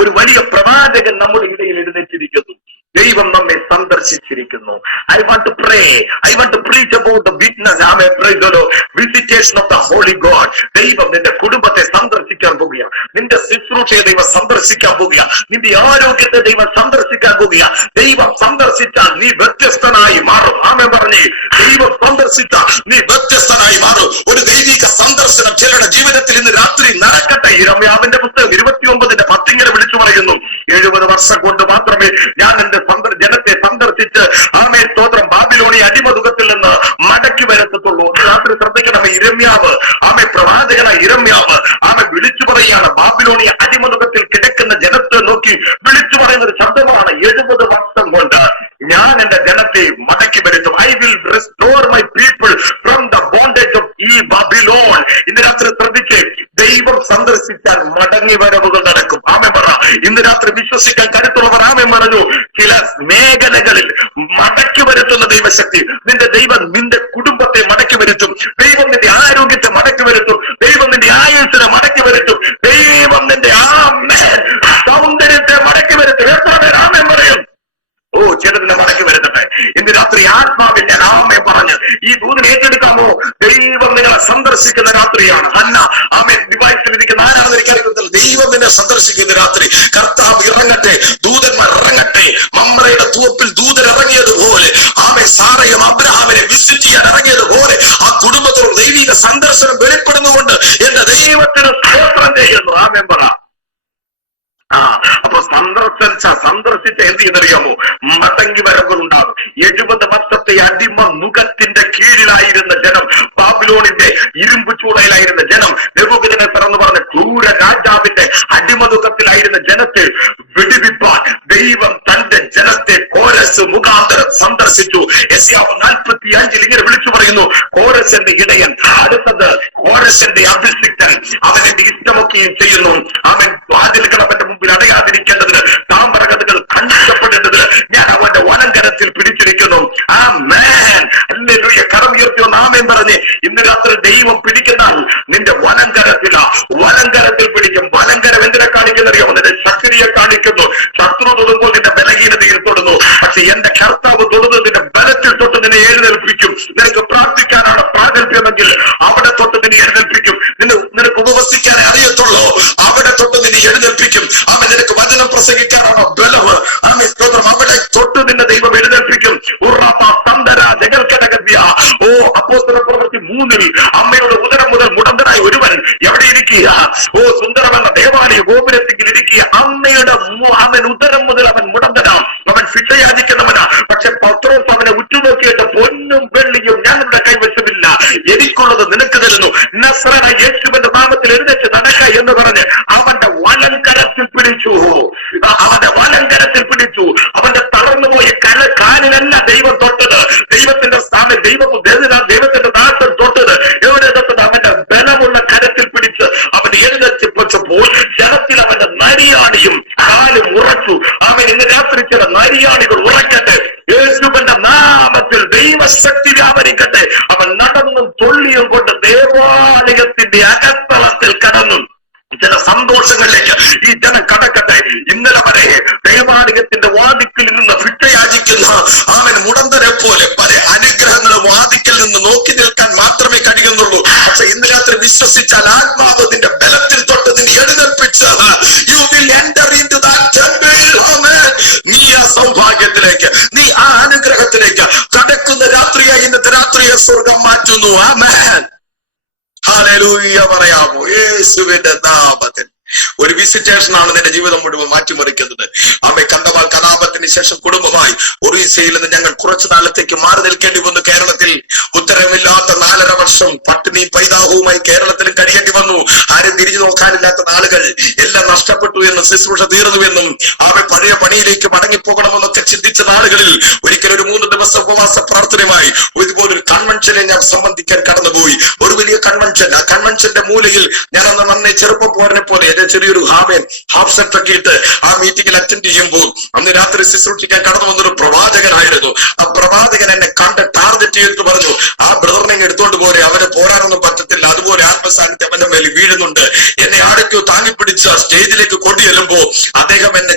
ഒരു വലിയ പ്രവാചകൻ നമ്മുടെ ഇടയിൽ എഴുന്നേറ്റിരിക്കുന്നു. ദൈവം നമ്മെ സന്ദർശിച്ചിരിക്കുന്നു. I want to pray. I want to preach about the witness. Amen. Praise the Lord. Visitation of the Holy God. ദൈവം നിന്റെ കുടുംബത്തെ സന്ദർശിക്കാൻ പോകുക. നിന്റെ ശുശ്രൂഷയെ ദൈവം സന്ദർശിക്കാൻ പോകുക. നിന്റെ ആരോഗ്യത്തെ ദൈവം സന്ദർശിക്കാൻ പോകുക. ദൈവം സന്ദർശിച്ചാൽ നീ വ്യത്യസ്തനായി മാറും. ആമേൻ പറഞ്ഞേ. ദൈവം സന്ദർശിച്ചാൽ നീ വ്യത്യസ്തനായി മാറും. ഒരു ദൈവിക സന്ദർശനം ചിലരുടെ ജീവിതത്തിൽ ഇന്ന് രാത്രി നടക്കട്ടെ. ഇരമ്യാവിന്റെ പുസ്തകം 29:10 ഇങ്ങനെ വിളിച്ചു പറയുന്നു, 70 വർഷം കൊണ്ട് മാത്രമേ ഞാൻ എന്റെ ജനത്തെ സന്ദർശിച്ച് ആമേ സ്തോത്രം ബാബിലോണിയ അടിമതുകത്തിൽ നിന്ന് മടക്കി വരത്തുള്ളൂ. രാത്രി ശ്രദ്ധിക്കണം. ഇരമ്യാവ്, ആമേ പ്രവാചകനായ ഇരമ്യാവ് ആമേ വിളിച്ചു പറയുകയാണ്. ബാബിലോണിയ അടിമതുകത്തിൽ കിടക്കുന്ന ജനത്തെ നോക്കി വിളിച്ചു പറയുന്ന ഒരു ശബ്ദമാണ്, 70 വർഷം കൊണ്ട് ഞാൻ എന്റെ ജനത്തെ മടക്കി വരുത്തും. I will restore my people from the bondage of ഈ ബാബിലോൺ. ഇന്ന് രാത്രി ശ്രദ്ധിച്ച്, ദൈവം സന്ദർശിച്ചാൽ മടങ്ങി വരവുകൾ നടക്കും. ആമേൻ പറ. ഇന്ന് രാത്രി വിശ്വസിക്കാൻ കരുത്തുള്ളവർ ആമേൻ പറഞ്ഞു. ചില മേഖലകളിൽ മടക്കി വരുത്തുന്ന ദൈവശക്തി. നിന്റെ ദൈവം നിന്റെ കുടുംബത്തെ മടക്കി വരുത്തും. ദൈവം നിന്റെ ആരോഗ്യത്തെ മടക്കി വരുത്തും. ദൈവം നിന്റെ ആയുസ്സിനെ മടക്കി വരുത്തും. ദൈവം നിന്റെ സൗന്ദര്യത്തെ മടക്കി വരുത്തും. എത്ര പേർ ആമേൻ പറയും? ഓ, ചിലതിനെ മടക്കി വരുത്തട്ടെ. ഇന്ന് രാത്രി ആത്മാവിൽ ഞാൻ ആമേൻ പറഞ്ഞ് ഈ ദൂതിനെ ഏറ്റെടുക്കാമോ? ദൈവം നിങ്ങളെ സന്ദർശിക്കുന്ന രാത്രിയാണ്. ഹന്ന ആമേൻ ഡിവൈസിൽ ഇരിക്കുന്ന ആരാണെന്ന് എനിക്കറിയത്തില്ല. ദൈവം നിന്നെ സന്ദർശിക്കുന്ന രാത്രി. കർത്താവ് ഇറങ്ങട്ടെ, ദൂതന്മാർ ഇറങ്ങട്ടെ. മമ്രയുടെ തൂപ്പിൽ ദൂതൻ ഇറങ്ങിയതുപോലെ ആമേൻ സാറയും അബ്രഹാമിനെ വിസിറ്റ് ചെയ്യാൻ ഇറങ്ങിയതുപോലെ ആ കുടുംബത്തോട് ദൈവിക സന്ദർശനം വെളിപ്പെടുന്നുകൊണ്ട് എന്റെ ദൈവത്തിന് സ്തോത്രം ചെയ്യുന്നു. ആമേൻ പറ. അപ്പൊ സന്ദർശിച്ച എന്ത് ചെയ്യുന്നറിയാമോ? മടങ്ങി വരവുകൾ ഉണ്ടാകും. 70 വർഷത്തെ അടിമ നുഖത്തിന്റെ കീഴിലായിരുന്ന ജനം, ബാബിലോണിന്റെ ഇരുമ്പ് ചൂളയിലായിരുന്ന ജനം, നെബൂഖദ്നേസർ എന്ന് പറഞ്ഞ ക്രൂര രാജാവിന്റെ അടിമതുഖത്തിലായിരുന്ന ജനത്തെ വെടിവിപ്പാൻ ദൈവം തന്റെ ജനത്തെ കോരസ് മുഖാന്തരം സന്ദർശിച്ചു. യെശയ്യാവ് 45 ഇങ്ങനെ വിളിച്ചു പറയുന്നു, കോരസിന്റെ ഇടയൻ, അടുത്തത് കോരസിന്റെ അഭിഷിക്തൻ, അവൻ എന്റെ ഇഷ്ടമൊക്കെയും ചെയ്യുന്നു. അവൻ വാതിലുകൾ അവന്റെ മുമ്പിൽ അടയാതിരിക്കേണ്ടതിന്, താമ്രകഥകൾ ഖണ്ഡിക്കപ്പെടേണ്ടതിന് ഞാൻ അവന്റെ വലങ്കരത്തിൽ പിടിച്ചിരിക്കുന്നു. ആമേൻ. പറഞ്ഞ് ഇന്ന് രാത്രി ദൈവം പിടിക്കുന്ന നിന്റെ വലങ്കരത്തില, വലങ്കരത്തിൽ പിടിക്കും. വലങ്കരം എന്തിനെ കാണിക്കുന്ന അറിയാമോ? നിന്റെ ശക്തിയെ കാണിക്കുന്നു. ശത്രു തൊടുമ്പോൾ നിന്റെ ബലഹീനതയിൽ തൊടുന്നു. പക്ഷെ എന്റെ കർത്താവ് തൊടുന്നത് നിന്റെ ബലത്തിൽ തൊട്ട് നിന്നെ എഴുന്നേൽപ്പിക്കും. നിനക്ക് പ്രാർത്ഥിക്കാനാണ് പ്രാഗൽഭ്യമെങ്കിൽ അവിടെ തൊട്ട് നിന്നെ എഴുന്നേൽപ്പിക്കും. നിനക്ക് ഉപവസിക്കാനേ അറിയത്തുള്ളൂ, അവിടെ തൊട്ട് നിന്നെ എഴുന്നേൽപ്പിക്കും. അവൻ നിനക്ക് വചനം പ്രസംഗിക്കാനാണോ ബലവ്, ആമേൻ സ്തോത്രം, അവിടെ തൊട്ട് നിന്നെ ദൈവം എഴുന്നേൽപ്പിക്കും. ഓ അപ്പോസ്തല പ്രവൃത്തി 3 അമ്മയുടെ ഉദരം മുതൽ മുടന്തനായ ഒരുവൻ എവിടെ ഇരിക്കുക? ഓ സുന്ദരമെന്ന ദേവാലയ ഗോപുരത്തിൽ ഇരിക്കുക. അമ്മയുടെ അവൻ ഉദരം മുതൽ അവൻ മുടന്തനാം, അവൻ ശിക്ഷയാചിക്കുന്നവനാ. പക്ഷെ പത്രോസ് അവനെ ഉറ്റുനോക്കിയിട്ട് പൊന്നും വെള്ളിയും ഞങ്ങളുടെ കൈവശമില്ല, എനിക്കുള്ളത് നിനക്ക് തരുന്നു, നസ്രായനായ യേശുവിന്റെ നാമത്തിൽ എഴുന്നേറ്റ് നടക്ക എന്ന് പറഞ്ഞ് അവന്റെ വലങ്കരത്തിൽ പിടിച്ചു. അവന്റെ വലങ്കരത്തിൽ പിടിച്ചു. അവന്റെ തളർന്നുപോയ കാലിലല്ല ദൈവം തൊട്ടത്. ദൈവത്തിന്റെ സ്ഥാനം ദൈവത്തിന്റെ ദാസൻ തൊട്ടത് എവിടെ തൊട്ടത്? അവന്റെ ബലമുള്ള കരത്തിൽ പിടിച്ച് അവൻ എഴുന്നേറ്റ് വെച്ചപ്പോൾ ജനത്തിൽ അവന്റെ നരിയാണിയും കാലും ഉറച്ചു. അവൻ ഇന്ന് രാത്രി ചില നരിയാണികൾ ഉറക്കട്ടെ. യേശുവിന്റെ നാമത്തിൽ ദൈവശക്തി വ്യാപരിക്കട്ടെ. അവൻ നടന്നും തൊള്ളിയും കൊണ്ട് ദേവാലയത്തിന്റെ അകത്തളത്തിൽ കടന്നു. ചില സന്തോഷങ്ങളിലേക്ക് ഈ ജനം കടക്കട്ടെ. ഇന്നലെ വരെ ദൈവാലയത്തിന്റെ വാതിക്കൽ നിന്ന് ഭിക്ഷയാചിക്കുന്ന അവൻ മുടന്തരെ പോലെ പല അനുഗ്രഹങ്ങളും വാതിക്കൽ നിന്ന് നോക്കി നിൽക്കാൻ മാത്രമേ കഴിയുന്നുള്ളൂ. പക്ഷെ ഇന്ന് രാത്രി വിശ്വസിച്ചാൽ ആത്മാവ് നിന്റെ ബലത്തിൽ തൊട്ട് നിന്നെ എഴുന്നേൽപ്പിച്ചാൽ you will enter into that temple. Amen. നീ ആ സൗഭാഗ്യത്തിലേക്ക്, നീ ആ അനുഗ്രഹത്തിലേക്ക് കടക്കുന്ന രാത്രിയായി ഇന്നത്തെ രാത്രിയെ സ്വർഗം മാറ്റുന്നു. ആമേൻ. ഹല്ലേലൂയ പറയാമോ? യേശുവിന്റെ നാമത്തിൽ ഒരു വിസിറ്റേഷനാണ് നിന്റെ ജീവിതം മുഴുവൻ മാറ്റിമറിക്കുന്നത്. അമ്മ കണ്ടവാൾ കലാപത്തിന് ശേഷം കുടുംബമായി ഒറീസയിൽ നിന്ന് ഞങ്ങൾ കുറച്ചു നാളത്തേക്ക് മാറി നിൽക്കേണ്ടി വന്നു. കേരളത്തിൽ ഉത്തരവില്ലാത്ത 4.5 വർഷം പട്ടിണി പൈതാഹവുമായി കേരളത്തിലും കഴിയേണ്ടി വന്നു. ആരും തിരിഞ്ഞു നോക്കാനില്ലാത്ത നാളുകൾ, എല്ലാം നഷ്ടപ്പെട്ടു എന്നും ശുശ്രൂഷ തീർന്നുവെന്നും അവ പഴയ പണിയിലേക്ക് മടങ്ങിപ്പോകണമെന്നൊക്കെ ചിന്തിച്ച നാളുകളിൽ ഒരിക്കൽ ഒരു 3 ദിവസം ഉപവാസ പ്രാർത്ഥനയുമായി ഇതുപോലൊരു കൺവെൻഷനെ ഞാൻ സംബന്ധിക്കാൻ കടന്നുപോയി. ഒരു വലിയ കൺവെൻഷൻ. ആ കൺവെൻഷന്റെ മൂലയിൽ ഞാൻ അന്ന് നന്നേ ചെറുപ്പം പോരനെ പോലെ ചെറിയൊരു ഹാഫ് സെറ്റ് ഒക്കെ ഇട്ട് ആ മീറ്റിംഗിൽ അറ്റൻഡ് ചെയ്യുമ്പോൾ അന്ന് രാത്രി ശുശ്രൂഷിക്കാൻ കടന്നു വന്നൊരു പ്രവാചകനായിരുന്നു. ആ പ്രവാചകൻ എന്നെ കണ്ട് ടാർഗറ്റ് ചെയ്തിട്ട് പറഞ്ഞു, ആ ബ്രദറിനെ എടുത്തോണ്ട് പോലെ, അവന് പോരാനൊന്നും പറ്റത്തില്ല, അതുപോലെ ആത്മസാന്നിധ്യം അവന്റെ മേൽ വീഴുന്നുണ്ട്. എന്നെ ആരൊക്കെയോ താങ്ങിപ്പിടിച്ച് ആ സ്റ്റേജിലേക്ക് കൊണ്ടുചെല്ലുമ്പോ അദ്ദേഹം എന്നെ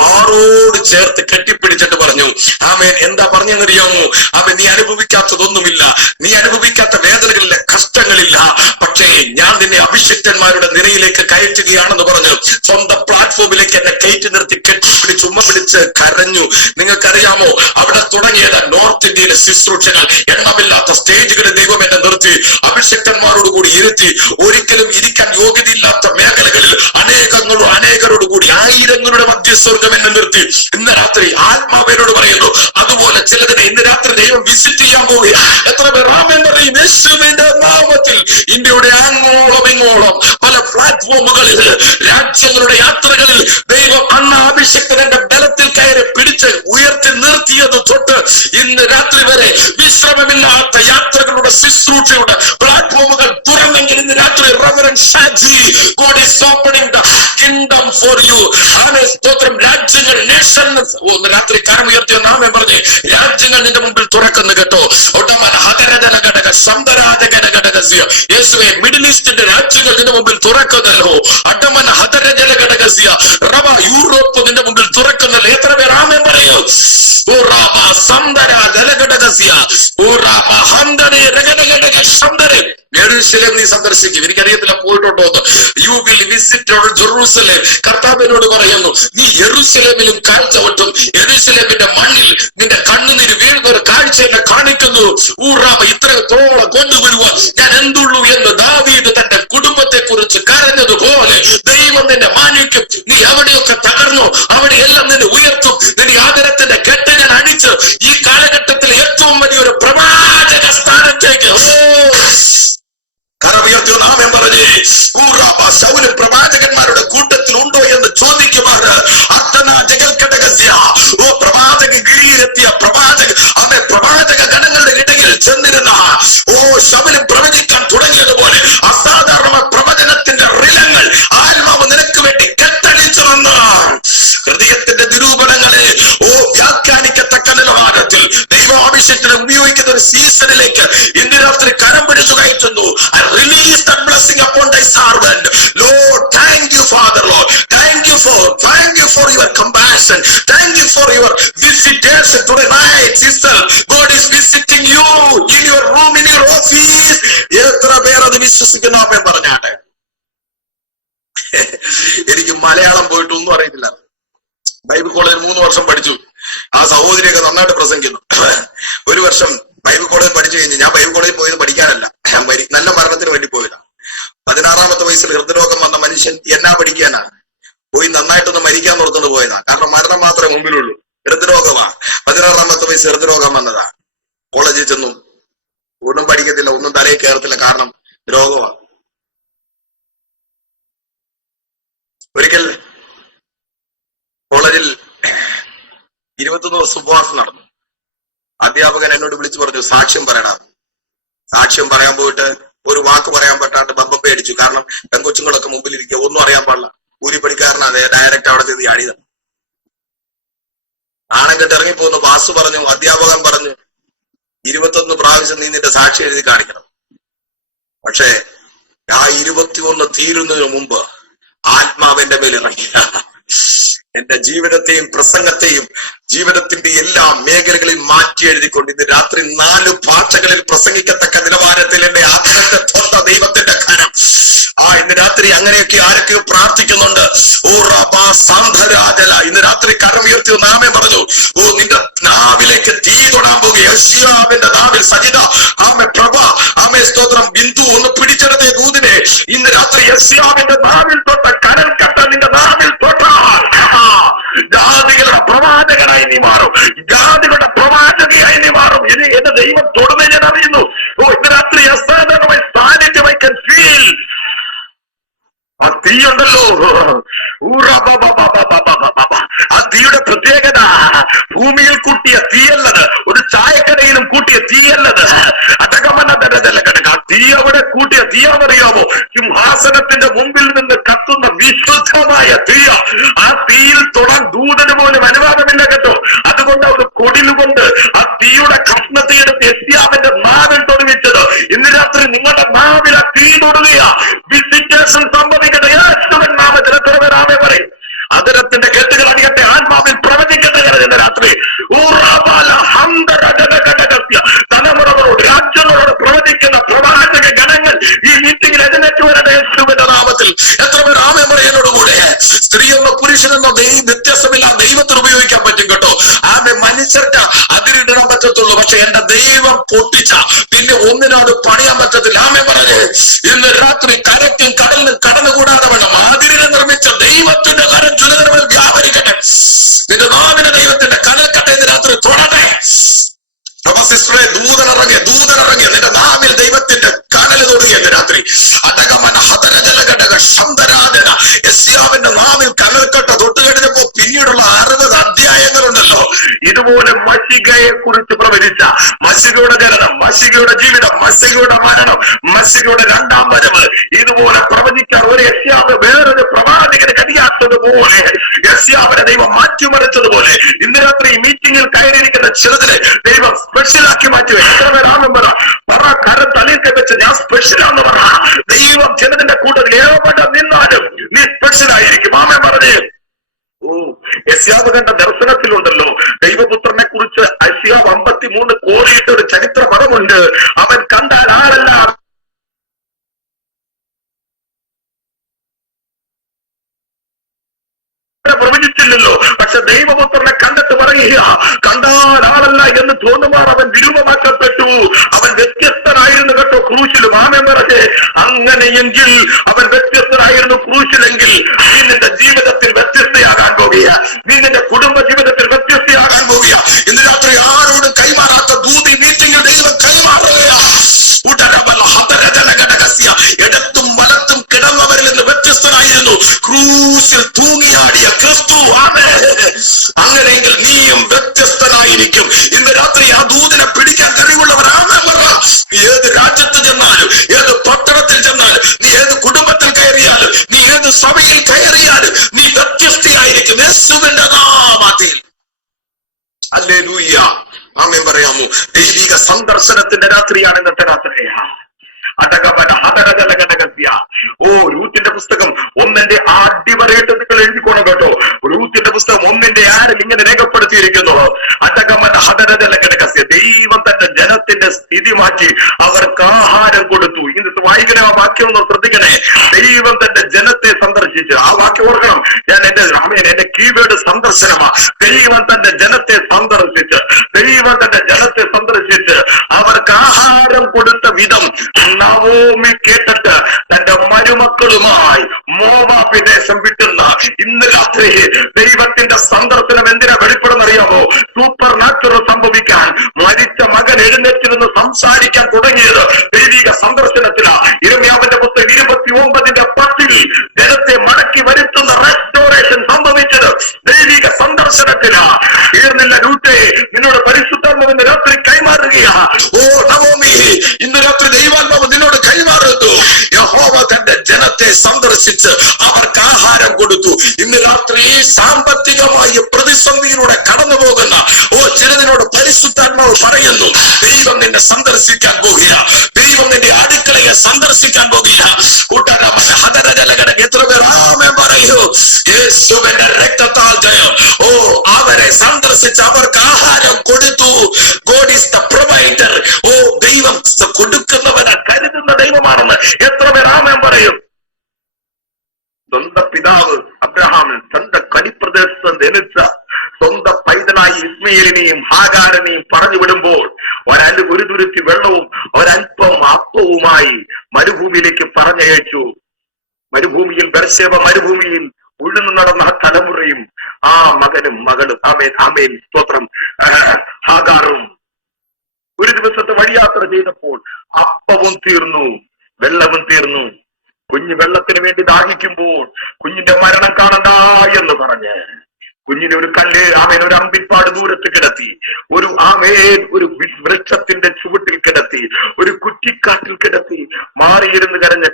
മാറോട് ചേർത്ത് കെട്ടിപ്പിടിച്ചിട്ട് പറഞ്ഞു, ആമേൻ, എന്താ പറഞ്ഞെന്നറിയാമോ? അവൻ നീ അനുഭവിക്കാത്തതൊന്നുമില്ല, നീ അനുഭവിക്കാത്ത വേദനകളില്ല, കഷ്ടങ്ങളില്ല, പക്ഷേ ഞാൻ നിന്നെ അഭിഷിക്തന്മാരുടെ നിരയിലേക്ക് കയറ്റുകയാണെന്ന് പറഞ്ഞു സ്വന്തം പ്ലാറ്റ്ഫോമിലേക്ക് എന്നെ കയറ്റി നിർത്തി കെട്ടിപ്പിടിച്ച് ഉമ്മ പിടിച്ച് കരഞ്ഞു. നിങ്ങൾക്കറിയാമോ, അവിടെ തുടങ്ങിയത് നോർത്ത് ഇന്ത്യയിലെ ശുശ്രൂഷകൾ. എണ്ണമില്ലാത്ത സ്റ്റേജുകളിൽ ദൈവം എന്നെ നിർത്തി അഭിഷിക്തന്മാരോടുകൂടി ഇരുത്തി. ഒരിക്കലും ഇരിക്കാൻ യോഗ്യതയില്ലാത്ത മേഖലകളിൽ അനേകരോടുകൂടി ആയിരങ്ങളുടെ മധ്യസ്വർഗം എന്നെ നിർത്തി. ഇന്ന് രാത്രി ആത്മാവേനോട് പറയുന്നു, അതുപോലെ ചിലതിനെ ഇന്ന് രാത്രി ദൈവം വിസിറ്റ് ചെയ്യാൻ പോവുക. എത്ര പേർ ആമേൻ പറയും? യേശുവിന്റെ നാമത്തിൽ ഇന്ത്യയുടെ അങ്ങോളം ഇങ്ങോളം പല പ്ലാറ്റ്ഫോമുകളിൽ, രാജ്യങ്ങളുടെ യാത്രകളിൽ ദൈവം അന്ന് അഭിഷിക്തന്റെ ബലത്തിൽ കയറി പിടിച്ച് ഉയർത്തി നിർത്തിയത് തൊട്ട് ഇന്ന് രാത്രി വരെ വിശ്രമമില്ലാത്ത യാത്രകളുടെ ശുശ്രൂഷയുടെ പ്ലാറ്റ്ഫോമുകൾ തുറന്നെങ്കിൽ ഇന്ന് രാത്രി reverend Shaji God is opening the kingdom for you. Amen സ്തോത്രം. രാജ്യങ്ങൾ, നേഷൻസ്, രാത്രി കരമുയർത്തിയ നാമം പറഞ്ഞ് രാജ്യങ്ങൾ നിന്റെ മുമ്പിൽ തുറക്കുന്നു കേട്ടോ. യേശുവേ, മിഡിൽ ഈസ്റ്റിന്റെ രാജ്യങ്ങൾ നിന്റെ മുമ്പിൽ തുറക്കുന്നല്ലോ. അഡമന ഹദരജല ഘടകസ്യ റബ യൂറോപ്പ് നിന്റെ മുമ്പിൽ തുറക്കുന്നല്ലോ. എത്ര പേർ ആമേൻ പറയൂ? യെരൂശലേം നീ സന്ദർശിക്കും. എനിക്കറിയത്തില്ല പോയിട്ടുണ്ടോ എന്ന്. You will visit Jerusalem. കർത്താവിനോട് പറയുന്നു, നീ യെരൂശലേമിലും കാൽ ചവിട്ടും. യെരൂശലേമിന്റെ മണ്ണിൽ നിന്റെ കണ്ണുനീര് വീഴുന്ന ഒരു കാഴ്ച എന്നെ കാണിക്കുന്നു. ഊറാമ ഇത്രത്തോളം കൊണ്ടുവരുവാൻ ഞാൻ എന്തുള്ളൂ എന്ന് ദാവീദ് തന്റെ കുടുംബത്തെ കുറിച്ച് കരഞ്ഞതുപോലെ ദൈവം നിന്നെ മാനിക്കും. നീ എവിടെയൊക്കെ തകർന്നോ അവിടെയെല്ലാം നിന്നെ ഉയർത്തും. നിന്റെ ആദരത്തിന്റെ കെട്ട് ഞാൻ അടിച്ച് ഈ കാലഘട്ടത്തിൽ ഏറ്റവും വലിയൊരു പ്രവാചക സ്ഥാനത്തേക്ക് കരമുയർത്തിയ നാമം പറഞ്ഞ് ശൗലും പ്രവാചകന്മാരുടെ കൂട്ടത്തിൽ ഉണ്ടോ എന്ന് ചോദിക്കുമാർ പ്രവാചക ഗിരിയിലെത്തിയ പ്രവാചക ഗണങ്ങളുടെ ഇടയിൽ ചെന്നിരുന്ന ശൗലും പ്രവചിക്കാൻ തുടങ്ങിയതുപോലെ അസാധാരണ പ്രവചനത്തിന്റെ റിലങ്ങൾ ആത്മാവ് നിനക്ക് വേണ്ടി കെട്ടടിച്ചു വന്ന ഹൃദയത്തിന്റെ നിരൂപണങ്ങളെ വ്യാഖ്യാനിക്കത്തക്ക നിലവാരത്തിൽ ദൈവാഭിഷേകത്തിന് ഉപയോഗിക്കാൻ അനുഗ്രഹിക്കുന്ന ഒരു സീസണിലേക്ക് ഇന്ന് രാത്രി കരം പിടിച്ചു കയറ്റുന്നു. I release that blessing upon thy servant. Lord, thank you, Father, Lord. Thank you for your compassion. Thank you for your visitation today night, sister. God is visiting you in your room, in your office. എത്ര പേർ അത് വിശ്വസിക്കുന്ന അമ്മ പറഞ്ഞാട്ടെ. എനിക്ക് മലയാളം പോയിട്ടൊന്നും അറിയത്തില്ല. Bible കോളേജിൽ 3 വർഷം പഠിച്ചു. ആ സഹോദരിയൊക്കെ നന്നായിട്ട് പ്രസംഗിക്കുന്നു. 1 വർഷം ബൈബിൾ കോളേജ് പഠിച്ചു കഴിഞ്ഞ് ഞാൻ ബൈബിൾ കോളേജിൽ പോയത് പഠിക്കാനല്ല, നല്ല മരണത്തിന് വേണ്ടി പോയതാണ്. 16-ാമത്തെ വയസ്സിൽ ഹൃദയരോഗം വന്ന മനുഷ്യൻ എന്നാ പഠിക്കാനാ? പോയി നന്നായിട്ടൊന്ന് മരിക്കാൻ ഓർത്തുകൊണ്ട് പോയതാ. കാരണം മരണം മാത്രമേ മുമ്പിലുള്ളൂ. ഹൃദയരോഗമാ. 16-ാമത്തെ വയസ്സ് ഹൃദയരോഗം വന്നതാ. കോളേജിൽ ചെന്നു, ഒന്നും പഠിക്കത്തില്ല, ഒന്നും തലയിൽ കയറത്തില്ല, കാരണം രോഗമാണ്. ഒരിക്കൽ കോളേജിൽ 21 ദിവസം ഉപവാസം നടന്നു. അധ്യാപകൻ എന്നോട് വിളിച്ചു പറഞ്ഞു, സാക്ഷ്യം പറയണം. സാക്ഷ്യം പറയാൻ പോയിട്ട് ഒരു വാക്ക് പറയാൻ പറ്റാണ്ട് ബമ്പപ്പ അടിച്ചു. കാരണം പെങ്കൊച്ചുങ്ങളൊക്കെ മുമ്പിലിരിക്കുക, ഒന്നും അറിയാൻ പാടില്ല. കൂലിപ്പണിക്കാരനാണ്, ഡയറക്റ്റ് അവിടെ ചെയ്ത് ചാടിയത്. ആണം കെട്ട് ഇറങ്ങിപ്പോകുന്നു. വാസു പറഞ്ഞു, അധ്യാപകൻ പറഞ്ഞു, 21 പ്രാവശ്യം നീ നിന്റെ സാക്ഷി എഴുതി കാണിക്കണം. പക്ഷേ ആ 21 തീരുന്നതിന് മുമ്പ് ആത്മാവിന്റെ മേൽ ഇറങ്ങി എന്റെ ജീവിതത്തെയും പ്രസംഗത്തെയും ജീവിതത്തിന്റെ എല്ലാ മേഖലകളിൽ മാറ്റി എഴുതിക്കൊണ്ട് ഇന്ന് രാത്രി 4 ഭാഷകളിൽ പ്രസംഗിക്കത്തക്ക നിലവാരത്തിൽ എന്റെ ആത്മത്തെ തൊട്ട ദൈവത്തിന്റെ കരം. ഇന്ന് രാത്രി അങ്ങനെയൊക്കെ ആരൊക്കെയോ പ്രാർത്ഥിക്കുന്നുണ്ട്. ഓ റബാ സാന്ധരാജല, ഇന്ന് രാത്രി കരം ഉയർത്തി നാമേ പറഞ്ഞു, ഓ നിന്റെ നാവിലേക്ക് തീ തൊടാൻ പോകുക. യശിയാവിന്റെ നാവിൽ സജിത ആമെ പ്രഭ ആമെ സ്തോത്രം ബിന്ദു ഒന്ന് പിടിച്ചെടുത്തേ ദൂതിനെ. ഇന്ന് രാത്രി യശിയാവിന്റെ നാവിൽ തൊട്ട കരൽ കട്ട നിന്റെ നാവിൽ തൊട്ടാൽ ജാതികളുടെ പ്രവാചകനായി നീ മാറും. ജാതികളുടെ പ്രവാചകയായി നീ മാറും. ഇനി എന്റെ ദൈവം തൊടുന്നേ ഞാൻ അറിയുന്നു. ഓ ഇന്ന് രാത്രി അസാധാരണമായി സാന്നിധ്യം I can feel. ആ തീയുണ്ടല്ലോ, ആ തീയുടെ പ്രത്യേകത ഭൂമിയിൽ കൂട്ടിയ തീയല്ലത്, ഒരു ചായക്കടയിലും കൂട്ടിയ തീയല്ലത്. ആ തീ അവിടെ കൂട്ടിയ തീയാണെന്നറിയാമോ? സിംഹാസനത്തിന്റെ മുമ്പിൽ നിന്ന് കത്തുന്ന വിശുദ്ധമായ തീയ. ആ തീയിൽ തൊടാൻ ദൂതന് പോലും അനുവാദമില്ല കേട്ടോ. അതുകൊണ്ട് ഒരു കൊടിലുകൊണ്ട് ആ തീയുടെ കഷ്ണത്തെ എടുത്ത് യസ്യാവിന്റെ നാവിൽ തൊടുവിച്ചത്. ഇന്ന് രാത്രി നിങ്ങളുടെ നാവിൽ ആ തീ തൊടുകയാ. വിസിറ്റേഷൻ സംഭവിക്കട്ടെ. യേശുവിൻ നാമത്തിൽ എത്ര പേർ ആമേൻ പറയും? അതരത്തിന്റെ കെട്ടുകൾ അടിയട്ടെ. ആത്മാവിൽ പ്രവചിക്കട്ടെ. ഇന്ന് രാത്രി തലമുറകളോട് രാജ്യങ്ങളോട് പ്രവചിക്കുന്ന പ്രവാചക ഗണങ്ങൾ ഈ മീറ്റിംഗിൽ എഴുന്നേറ്റ് വരട്ടെ യേശുവിന്റെ നാമത്തിൽ. എത്ര പേർ ആമേൻ പറയുന്നതോടുകൂടെ സ്ത്രീയെന്നോ പുരുഷനെന്നോ വ്യത്യാസമില്ല ദൈവത്തിന് ഉപയോഗിക്കാൻ പറ്റും കേട്ടോ. ആമേ മനുഷ്യർക്ക് അതിരിടാൻ പറ്റത്തുള്ളൂ, പക്ഷെ എന്റെ ദൈവം പൊട്ടിച്ച പിന്നെ ഒന്നിനോട് പണിയാൻ പറ്റത്തില്ല. ആമേൻ പറഞ്ഞേ ഇന്ന് രാത്രി കരയ്ക്കും കടലിനും കടന്നുകൂടാതെ വേണം അതിരിനെ നിർമ്മിച്ച ദൈവത്തിന്റെ കരം ചുരുതരമേൽ വ്യാപരിക്കട്ടെ. നിന്റെ നാവിനെ ദൈവത്തിന്റെ കനൽക്കട്ടെ. ഇന്ന് രാത്രി തൊടട്ടെ. സിസ്റ്ററെ ദൂതനിറങ്ങിയ നിന്റെ നാവിൽ ദൈവത്തിന്റെ കനൽ തൊടുക. ഇന്ന് രാത്രി അടകമന ഹതരജലഘടക ശബ്ദരാജന യസ്യാവിന്റെ നാവിൽ കനൽക്കട്ട തൊട്ട് കഴിഞ്ഞപ്പോ പിന്നീടുള്ള 60 അധ്യായങ്ങളുണ്ടല്ലോ. ഇതുപോലെ മശികയെ കുറിച്ച് പ്രവചിച്ച മശികയുടെ ജനനം, മശികയുടെ ജീവിതം, മശികയുടെ മരണം, മശികയുടെ 2ാം വരവ്, ഇതുപോലെ പ്രവചിക്കാൻ ഒരു യസ്യാവ് വേറൊരു പ്രവാചകന് കഴിയാത്തതുപോലെ യസ്യാവിനെ ദൈവം മാറ്റിമറിച്ചതുപോലെ ഇന്ന് രാത്രി ഈ മീറ്റിംഗിൽ കയറിയിരിക്കുന്ന ചിലതിനെ ദൈവം സ്പെഷ്യലാക്കി മാറ്റുവേ. എത്ര പേരാണെന്ന് പറ കരം തലയിൽ വെച്ച് ഞാൻ സ്പെഷ്യലാന്ന് പറ. ദൈവം ചിലതിന്റെ കൂട്ടത്തിൽ എവിടെ നിന്നാലും നീ സ്പെഷ്യലായിരിക്കും. ആമേൻ പറഞ്ഞേ. യസ്യാവ് കണ്ട ദർശനത്തിലുണ്ടല്ലോ ദൈവപുത്രനെ കുറിച്ച് യസ്യാവ് 53 കോടിയിട്ട് ഒരു ചരിത്ര പദമുണ്ട്. അവൻ കണ്ടാൽ ആളല്ല പ്രവചിച്ചില്ലല്ലോ. പക്ഷെ ദൈവപുത്രനെ കണ്ടിട്ട് പറയുക, കണ്ടാൽ ആളല്ല എന്ന് തോന്നുമാർ അവൻ വിരൂപമാക്കപ്പെട്ടു. അവൻ വ്യത്യസ്തനായിരുന്നു കേട്ടോ ക്രൂശിലും. ആമേൻ പറഞ്ഞേ. അങ്ങനെയെങ്കിൽ അവൻ വ്യത്യസ്തനായിരുന്നു ക്രൂശിലെങ്കിൽ നീ നിന്റെ ജീവിതത്തിൽ വ്യത്യസ്തയാകാൻ പോകുക. നീ നിന്റെ കുടുംബ ജീവിതത്തിൽ വ്യത്യസ്തയാകാൻ പോകുക. ഇന്ന് രാത്രി ആരോടും കൈമാറാത്ത ദൂതി മീറ്റിംഗിൽ ദൈവം കൈമാറുകയാ. ഇടത്തും വലത്തും കിടന്നവരിൽ നിന്ന് വ്യത്യസ്തനായിരുന്നു ക്രൂശിൽ തൂങ്ങിയാടിയ ക്രിസ്തു. അങ്ങനെയെങ്കിൽ നീയും വ്യത്യസ്തനായിരിക്കും. ഇന്ന് രാത്രി ആ ദൂതിനെ പിടിക്കാൻ കഴിവുള്ളവരാണ്. ഏത് രാജ്യത്ത് ചെന്നാലും, ഏത് പട്ടണത്തിൽ ചെന്നാലും, നീ ഏത് കുടുംബത്തിൽ കയറിയാലും, നീ ഏത് സഭയിൽ കയറിയാലും നീ വ്യത്യസ്തയായിരിക്കും യേശുവിന്റെ നാമത്തിൽ. ഹല്ലേലൂയ. ആമേൻ പറയാമോ? ദൈവിക ദർശനത്തിന്റെ രാത്രിയാണ് ഇന്നത്തെ രാത്രി. ഓ, രൂത്തിന്റെ പുസ്തകം 1-ന്റെ അടിവരയിട്ട് നിങ്ങൾ എഴുതിക്കോണം കേട്ടോ. രൂത്തിന്റെ പുസ്തകം 1-ന്റെ 6 ഇങ്ങനെ രേഖപ്പെടുത്തിയിരിക്കുന്നു. ദൈവം തന്റെ ജനത്തിന്റെ സ്ഥിതി മാറ്റി അവർക്ക് ആഹാരം കൊടുത്തു. ഇന്നത്തെ വായിക്കണേ ആ വാക്യം ഒന്ന് ശ്രദ്ധിക്കണേ. ദൈവം തന്റെ ജനത്തെ സന്ദർശിച്ച്, ആ വാക്യം ഓർക്കണം. ഞാൻ എന്റെ കീവേഡ് സന്ദർശനമാ. ദൈവം തന്റെ ജനത്തെ സന്ദർശിച്ച്, ദൈവം തന്റെ ജനത്തെ സന്ദർശിച്ച് അവർക്ക് ആഹാരം കൊടുത്ത വിധം നവോമി കേട്ടിട്ട് തന്റെ മരുമക്കളുമായി മോവാബ് ദേശം വിട്ടുന്ന ഇന്ന് രാത്രി ദൈവത്തിന്റെ സന്ദർശനം എന്തിനാ വെളിപ്പെടുന്നറിയാമോ? സൂപ്പർ നാച്ചുറൽ സംഭവിക്കാൻ, മരിച്ച മകൻ എഴുന്നേറ്റിരുന്ന് സംസാരിക്കാൻ തുടങ്ങിയത് ദൈവിക സന്ദർശനത്തിലാണ്. യിരെമ്യാവിന്റെ പുസ്തകം 29-ന്റെ 10 ജനത്തെ മടക്കി വരുത്തുന്ന റെസ്റ്റോറേഷൻ സംഭവിച്ചത് ദൈവിക സന്ദർശനത്തിലാണ്. തീർന്നില്ല രൂത്തെ, നിന്നോട് പരിശുദ്ധാത്മാവിന്റെ രാത്രി കൈമാറുകയാ. ഓ നവോമി, ഇന്ന് രാത്രി ദൈവാത്മാവ് നിന്നോട് കൈമാറുന്നു. യഹോവ തന്റെ ജനത്തെ സന്ദർശിച്ച് അവർക്ക് ആഹാരം കൊടുത്തു. ഇന്ന് രാത്രി സാമ്പത്തികമായ പ്രതിസന്ധിയിലൂടെ കടന്നു പോകുന്ന ചിലതിനോട് പരിശുദ്ധാത്മാവ് പറയുന്നു, ദൈവം നിന്നെ സന്ദർശിക്കാൻ പോകുക, ദൈവം നിന്റെ അടുക്കളയെ സന്ദർശിക്കാൻ പോകുക. എത്ര പേർ ആമേൻ പറയൂ? യേശുവിന്റെ രക്തത്താൽ ജയം. അവരെ സന്ദർശിച്ച് അവർക്ക് ആഹാരം കൊടുത്തു. God is the provider. ദൈവം കൊടുക്കുന്നവനെ കരുതുന്ന ദൈവമാണെന്ന് എത്ര പേർ ആമേൻ പറയും? സ്വന്തം പിതാവ് അബ്രഹാമിൽ സ്വന്തം കനിപ്രദേശത്ത് ജനിച്ച സ്വന്തം പൈതനായി ഇസ്മയേലിനെയും ഹാഗാറിനെയും പറഞ്ഞു വിടുമ്പോൾ ഒരു തുരുത്തി വെള്ളവും ഒരൽപ്പം അപ്പവുമായി മരുഭൂമിയിലേക്ക് പറഞ്ഞയച്ചു. മരുഭൂമിയിൽ ബർശേബ മരുഭൂമിയിൽ ഉഴുന്നു നടന്ന ആ തലമുറയും ആ മകനും മകളും, ആമേൻ ആമേൻ സ്തോത്രം, ഹാഗാറും ഒരു ദിവസത്തെ വഴിയാത്ര ചെയ്തപ്പോൾ അപ്പവും തീർന്നു, വെള്ളവും തീർന്നു. കുഞ്ഞ് വെള്ളത്തിന് വേണ്ടി ദാഹിക്കുമ്പോൾ കുഞ്ഞിന്റെ മരണം കാണണ്ട എന്ന് പറഞ്ഞ് കുഞ്ഞിനെ ഒരു കല്ല് ഒരു അമ്പിപ്പാട് ദൂരത്ത് കിടത്തി, ഒരു വൃക്ഷത്തിന്റെ ചുവട്ടിൽ കിടത്തി, ഒരു കുറ്റിക്കാട്ടിൽ കിടത്തി മാറിയിരുന്ന് കരഞ്ഞ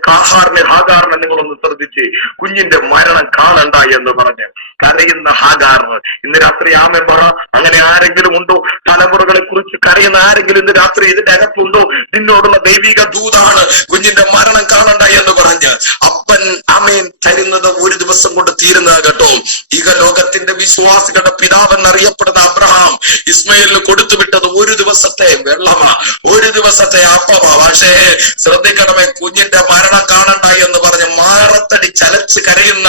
ഹാഗാറിനെ നിങ്ങളൊന്ന് ശ്രദ്ധിച്ച്, കുഞ്ഞിന്റെ മരണം കാണണ്ട എന്ന് പറഞ്ഞ് കരയുന്ന ഹാഗാറിന് ഇന്ന് രാത്രി ആമേൻ പറ. അങ്ങനെ ആരെങ്കിലും ഉണ്ടോ? തലമുറകളെ കുറിച്ച് കരയുന്ന ആരെങ്കിലും ഇന്ന് രാത്രി ഇതിന്റെ അകത്തുണ്ടോ? നിന്നോടുള്ള ദൈവിക ദൂതാണ് കുഞ്ഞിന്റെ മരണം കാണണ്ട എന്ന് പറഞ്ഞ് അപ്പൻ ആമേൻ തരുന്നത് ഒരു ദിവസം കൊണ്ട് തീരുന്നത് കേട്ടോ. ഇക ലോകത്തിന്റെ വിശ്വാസികളുടെ പിതാവെന്നറിയപ്പെടുന്ന അബ്രഹാം ഇസ്മയേലിന് കൊടുത്തുവിട്ടത് ഒരു ദിവസത്തെ വെള്ളമാ, ഒരു ദിവസത്തെ അപ്പമാ. പക്ഷേ ശ്രദ്ധിക്കണമേ, കുഞ്ഞിന്റെ മരണം കാണണ്ട എന്ന് പറഞ്ഞ് മാറത്തടി ചലച്ച് കരയുന്ന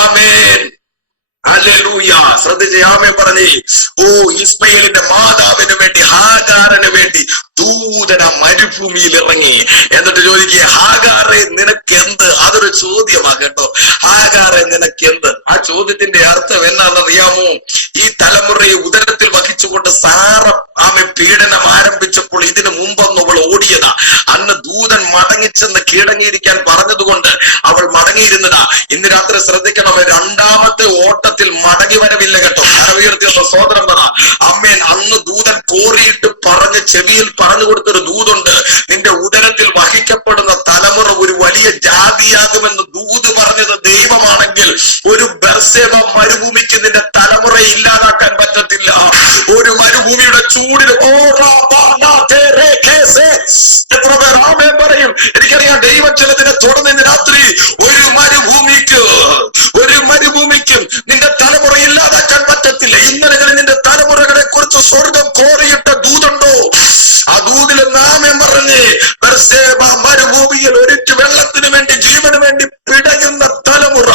ആമേൻ ഹല്ലേലൂയ ശ്രദ്ധിച്ച് ആമേൻ പറഞ്ഞേ. ഇസ്മയേലിന്റെ മാതാവിന് വേണ്ടി ഹാഗാറിന് വേണ്ടി ദൂതന മരുഭൂമിയിൽ ഇറങ്ങി. എന്നിട്ട് ചോദിക്കുക, ഹാഗാറെ നിനക്കെന്ത്? അതൊരു ചോദ്യമാ കേട്ടോ. ഹാഗാറെ നിനക്കെന്ത്? ആ ചോദ്യത്തിന്റെ അർത്ഥം എന്നാണെന്നറിയാമോ? ഈ തലമുറയെ ഉദരത്തിൽ വഹിച്ചുകൊണ്ട് സാറ പീഡനം ആരംഭിച്ചപ്പോൾ ഇതിനു മുമ്പൊന്ന് അവൾ ഓടിയതാ. അന്ന് ദൂതൻ മടങ്ങിച്ചെന്ന് കീഴടങ്ങിയിരിക്കാൻ പറഞ്ഞതുകൊണ്ട് അവൾ മടങ്ങിയിരുന്നതാ. ഇന്ന് രാത്രി ശ്രദ്ധിക്കണം, രണ്ടാമത്തെ ഓട്ടത്തിൽ മടങ്ങി വരവില്ല കേട്ടോ. കരവുയർത്തിയുള്ള സോദരം പറ അമ്മേൻ. അന്ന് ദൂതൻ കോറിയിട്ട് പറഞ്ഞ് ചെവിയിൽ പറഞ്ഞു കൊടുത്തൊരു ദൂതുണ്ട്, നിന്റെ ഉദരത്തിൽ വഹിക്കപ്പെടുന്ന തലമുറ ഒരു വലിയ ജാതിയാകുമെന്ന് ദൂത് പറഞ്ഞത് ദൈവമാണെങ്കിൽ ഒരു ബർസേബ മരുഭൂമിക്ക് നിന്റെ തലമുറയെ ഇല്ലാതാക്കാൻ പറ്റത്തില്ല. ഒരു മരുഭൂമിയുടെ ചൂടിൽ എത്ര പേർ ആമേൻ പറയും? എനിക്കറിയാം ദൈവം ചിലതിനെ തുടർന്ന് രാത്രി ഒരു മരുഭൂമിക്കും നിന്റെ തലമുറ ഇല്ലാതാക്കാൻ പറ്റത്തില്ല. ഇന്നലെ നിന്റെ തലമുറകളെ കുറിച്ച് സ്വർഗം കോറിയിട്ട ദൂതുണ്ടോ? ആ ദൂതിൽ നാമം പറഞ്ഞ് മരുഭൂമിയിൽ ഒരിറ്റ് വെള്ളത്തിന് വേണ്ടി ജീവന് വേണ്ടി പിടയുന്ന തലമുറ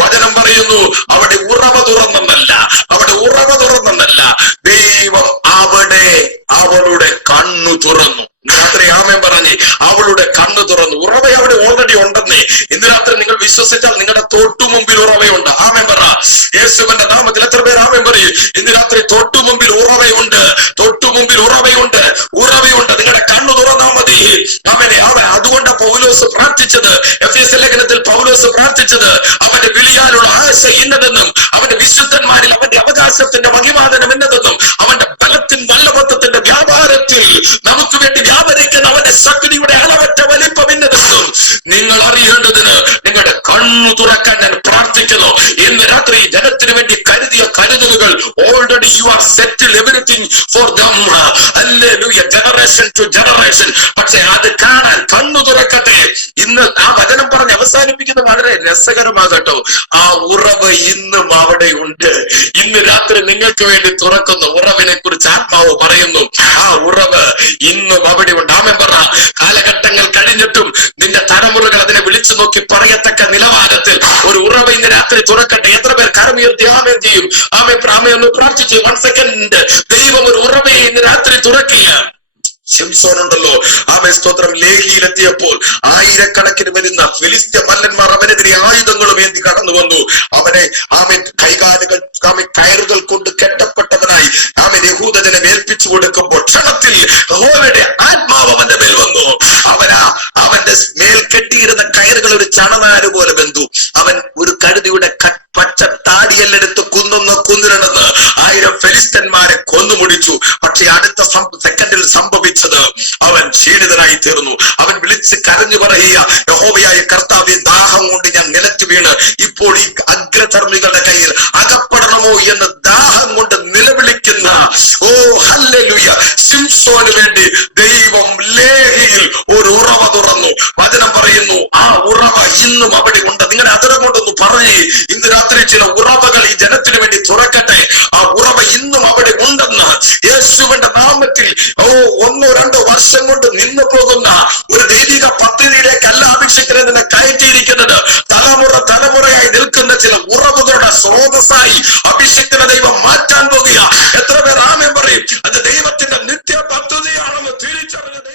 വചനം പറയുന്നു. അവിടെ ഉറവ തുറന്നെന്നല്ല, ദൈവം അവളുടെ കണ്ണു തുറന്നു. രാത്രി ആമേൻ പറഞ്ഞ് അവളുടെ കണ്ണ് തുറന്നു. ഉറവ അവിടെ ഓൾറെഡി ഉണ്ടെന്നേ. ഇന്ന് രാത്രി നിങ്ങൾ വിശ്വസിച്ചാൽ നിങ്ങളുടെ തൊട്ടുമുമ്പിൽ ഉറവയുണ്ട്. ആമേൻ പറ യേശുവിന്റെ നാമത്തിൽ. എത്ര പേര് ആമേൻ പറയും? ഇന്ന് രാത്രി തൊട്ടുമുമ്പിൽ ഉറവയുണ്ട്. നിങ്ങളുടെ കണ്ണു തുറന്നാൽ മതി. ആമേനെ. അതുകൊണ്ട് പൗലോസ് പ്രാർത്ഥിച്ചത്, എഫെസ്യ ലേഖനത്തിൽ പൗലോസ് പ്രാർത്ഥിച്ചത്, അവന്റെ വിളിയാലുള്ള ആശ ഇന്നതെന്നും അവന്റെ വിശുദ്ധന്മാരിൽ അവന്റെ അവകാശത്തിന്റെ മഹിമാതനം എന്നതെന്നും അവന്റെ ബലത്തിൻ വല്ലഭത്വത്തിന്റെ വ്യാപാരത്തിൽ നമുക്ക് വേണ്ടി വ്യാപരിക്കുന്ന അവന്റെ ശക്തിയുടെ അളവറ്റ വലിപ്പം എന്നതെന്നും നിങ്ങൾ അറിയേണ്ടതിന് നിങ്ങളുടെ കണ്ണു തുറക്കാൻ ഞാൻ പ്രാർത്ഥിക്കുന്നു. ഇന്ന് രാത്രി ജനത്തിന് വേണ്ടി കരുതിയ കരുതലുകൾ already you are settle everything for them. Hallelujah. Generation to generation. പക്ഷെ അത് കാണാൻ കണ്ണു തുറക്കട്ടെ. ഇന്ന് ആ വചനം പറഞ്ഞ് അവസാനിപ്പിക്കുന്നത് വളരെ രസകരമാകട്ടോ. ആ ഉറവ് ഇന്നും അവിടെ ഉണ്ട്. ഇന്ന് രാത്രി നിങ്ങൾക്ക് വേണ്ടി തുറക്കുന്ന ഉറവിനെ കുറിച്ച് ആത്മാവ് പറയുന്നു. ആ ഉറവ് ഇന്നും അവിടെ ഉണ്ട്. ആമേൻ പറ. കാലഘട്ടങ്ങൾ കഴിഞ്ഞിട്ടും നിന്റെ തലമുറകൾ അതിനെ വിളിച്ചു നോക്കി പറയത്തക്ക നിലവാരത്തിൽ ഒരു ഉറവ് ഇന്ന് രാത്രി തുറക്കട്ടെ. എത്ര പേർ കരമുയർത്തി ആമേൻ ചെയ്യും? ആമേൻ ഒന്ന് പ്രാർത്ഥിച്ചു. 1 സെക്കൻഡ്. ദൈവം ഒരു ഉറവയെ ഇന്ന് രാത്രി തുറക്കുക. ശിംസോൻ ഉണ്ടല്ലോ, ആമേൻ സ്തോത്രം. ലേഹിയിലെത്തിയപ്പോൾ ആയിരക്കണക്കിന് വരുന്ന ഫിലിസ്ത്യ മല്ലന്മാർ അവനെതിരെ ആയുധങ്ങളും ഏന്തി കടന്നു വന്നു. അവനെ ആമേൻ കൈകാലുകൾ കയറുകൾ കൊണ്ട് കെട്ടപ്പെട്ടവനായി ആമേൻ യഹൂദജനം ഏൽപ്പിച്ചു കൊടുക്കുമ്പോൾ ക്ഷണത്തിൽ യഹോവയുടെ ആത്മാവ് അവന്റെ മേൽ വന്നു. അവന്റെ മേൽ കെട്ടിയിരുന്ന കയറുകൾ ഒരു ചണനാര് പോലെ ബന്ധു. അവൻ ഒരു കഴുതിയുടെ പച്ച താടിയെല്ലെടുത്ത് കുന്നിരണെന്ന് 1000 ഫെലിസ്തന്മാരെ കൊന്നുമുടിച്ചു. പക്ഷെ അടുത്ത സെക്കൻഡിൽ സംഭവിച്ചത് അവൻ ക്ഷീണിതനായി തീർന്നു. അവൻ വിളിച്ച് കരഞ്ഞു പറയുക, യഹോവയായ കർത്താവേ, ദാഹം കൊണ്ട് ഞാൻ നിലത്ത് വീണ് ഇപ്പോൾ ഈ അഗ്രധർമ്മികളുടെ കയ്യിൽ അകപ്പെടണമോ എന്ന് ദാഹം കൊണ്ട് നിലവിളിക്കുന്ന ഹല്ലേലൂയ ശിംസോന് വേണ്ടി ദൈവം ലേഹിയിൽ ഒരു ഉറവ തുറന്നു. വചനം പറയുന്നു ആ ഉറവ ഇന്നും അവിടെ ഉണ്ട്. നിങ്ങളുടെ അതിരം കൊണ്ടൊന്ന് പറഞ്ഞേ, ഇന്ന് രാത്രി ചില ഉറവകൾ ഈ ജനത്തിന് വേണ്ടി തുറക്കട്ടെ. ആ ഉറവ ഇന്നും അവിടെ ഉണ്ടെന്ന് യേശുവിന്റെ നാമത്തിൽ 1-2 വർഷം കൊണ്ട് നിന്നു പോകുന്ന ഒരു ദൈവിക പദ്ധതിയിലേക്കല്ല അഭിഷേകനെ നിന്നെ കയറ്റിയിരിക്കുന്നത്. തലമുറയായി നിൽക്കുന്ന ചില ഉറവുകളുടെ സ്രോതസ്സായി അഭിഷേകനെ ദൈവം മാറ്റാൻ പോകുക. എത്ര പേർ ആമേൻ പറയും? അത് ദൈവത്തിന്റെ നിത്യ പദ്ധതിയാണെന്ന് തിരിച്ചറിഞ്ഞത്.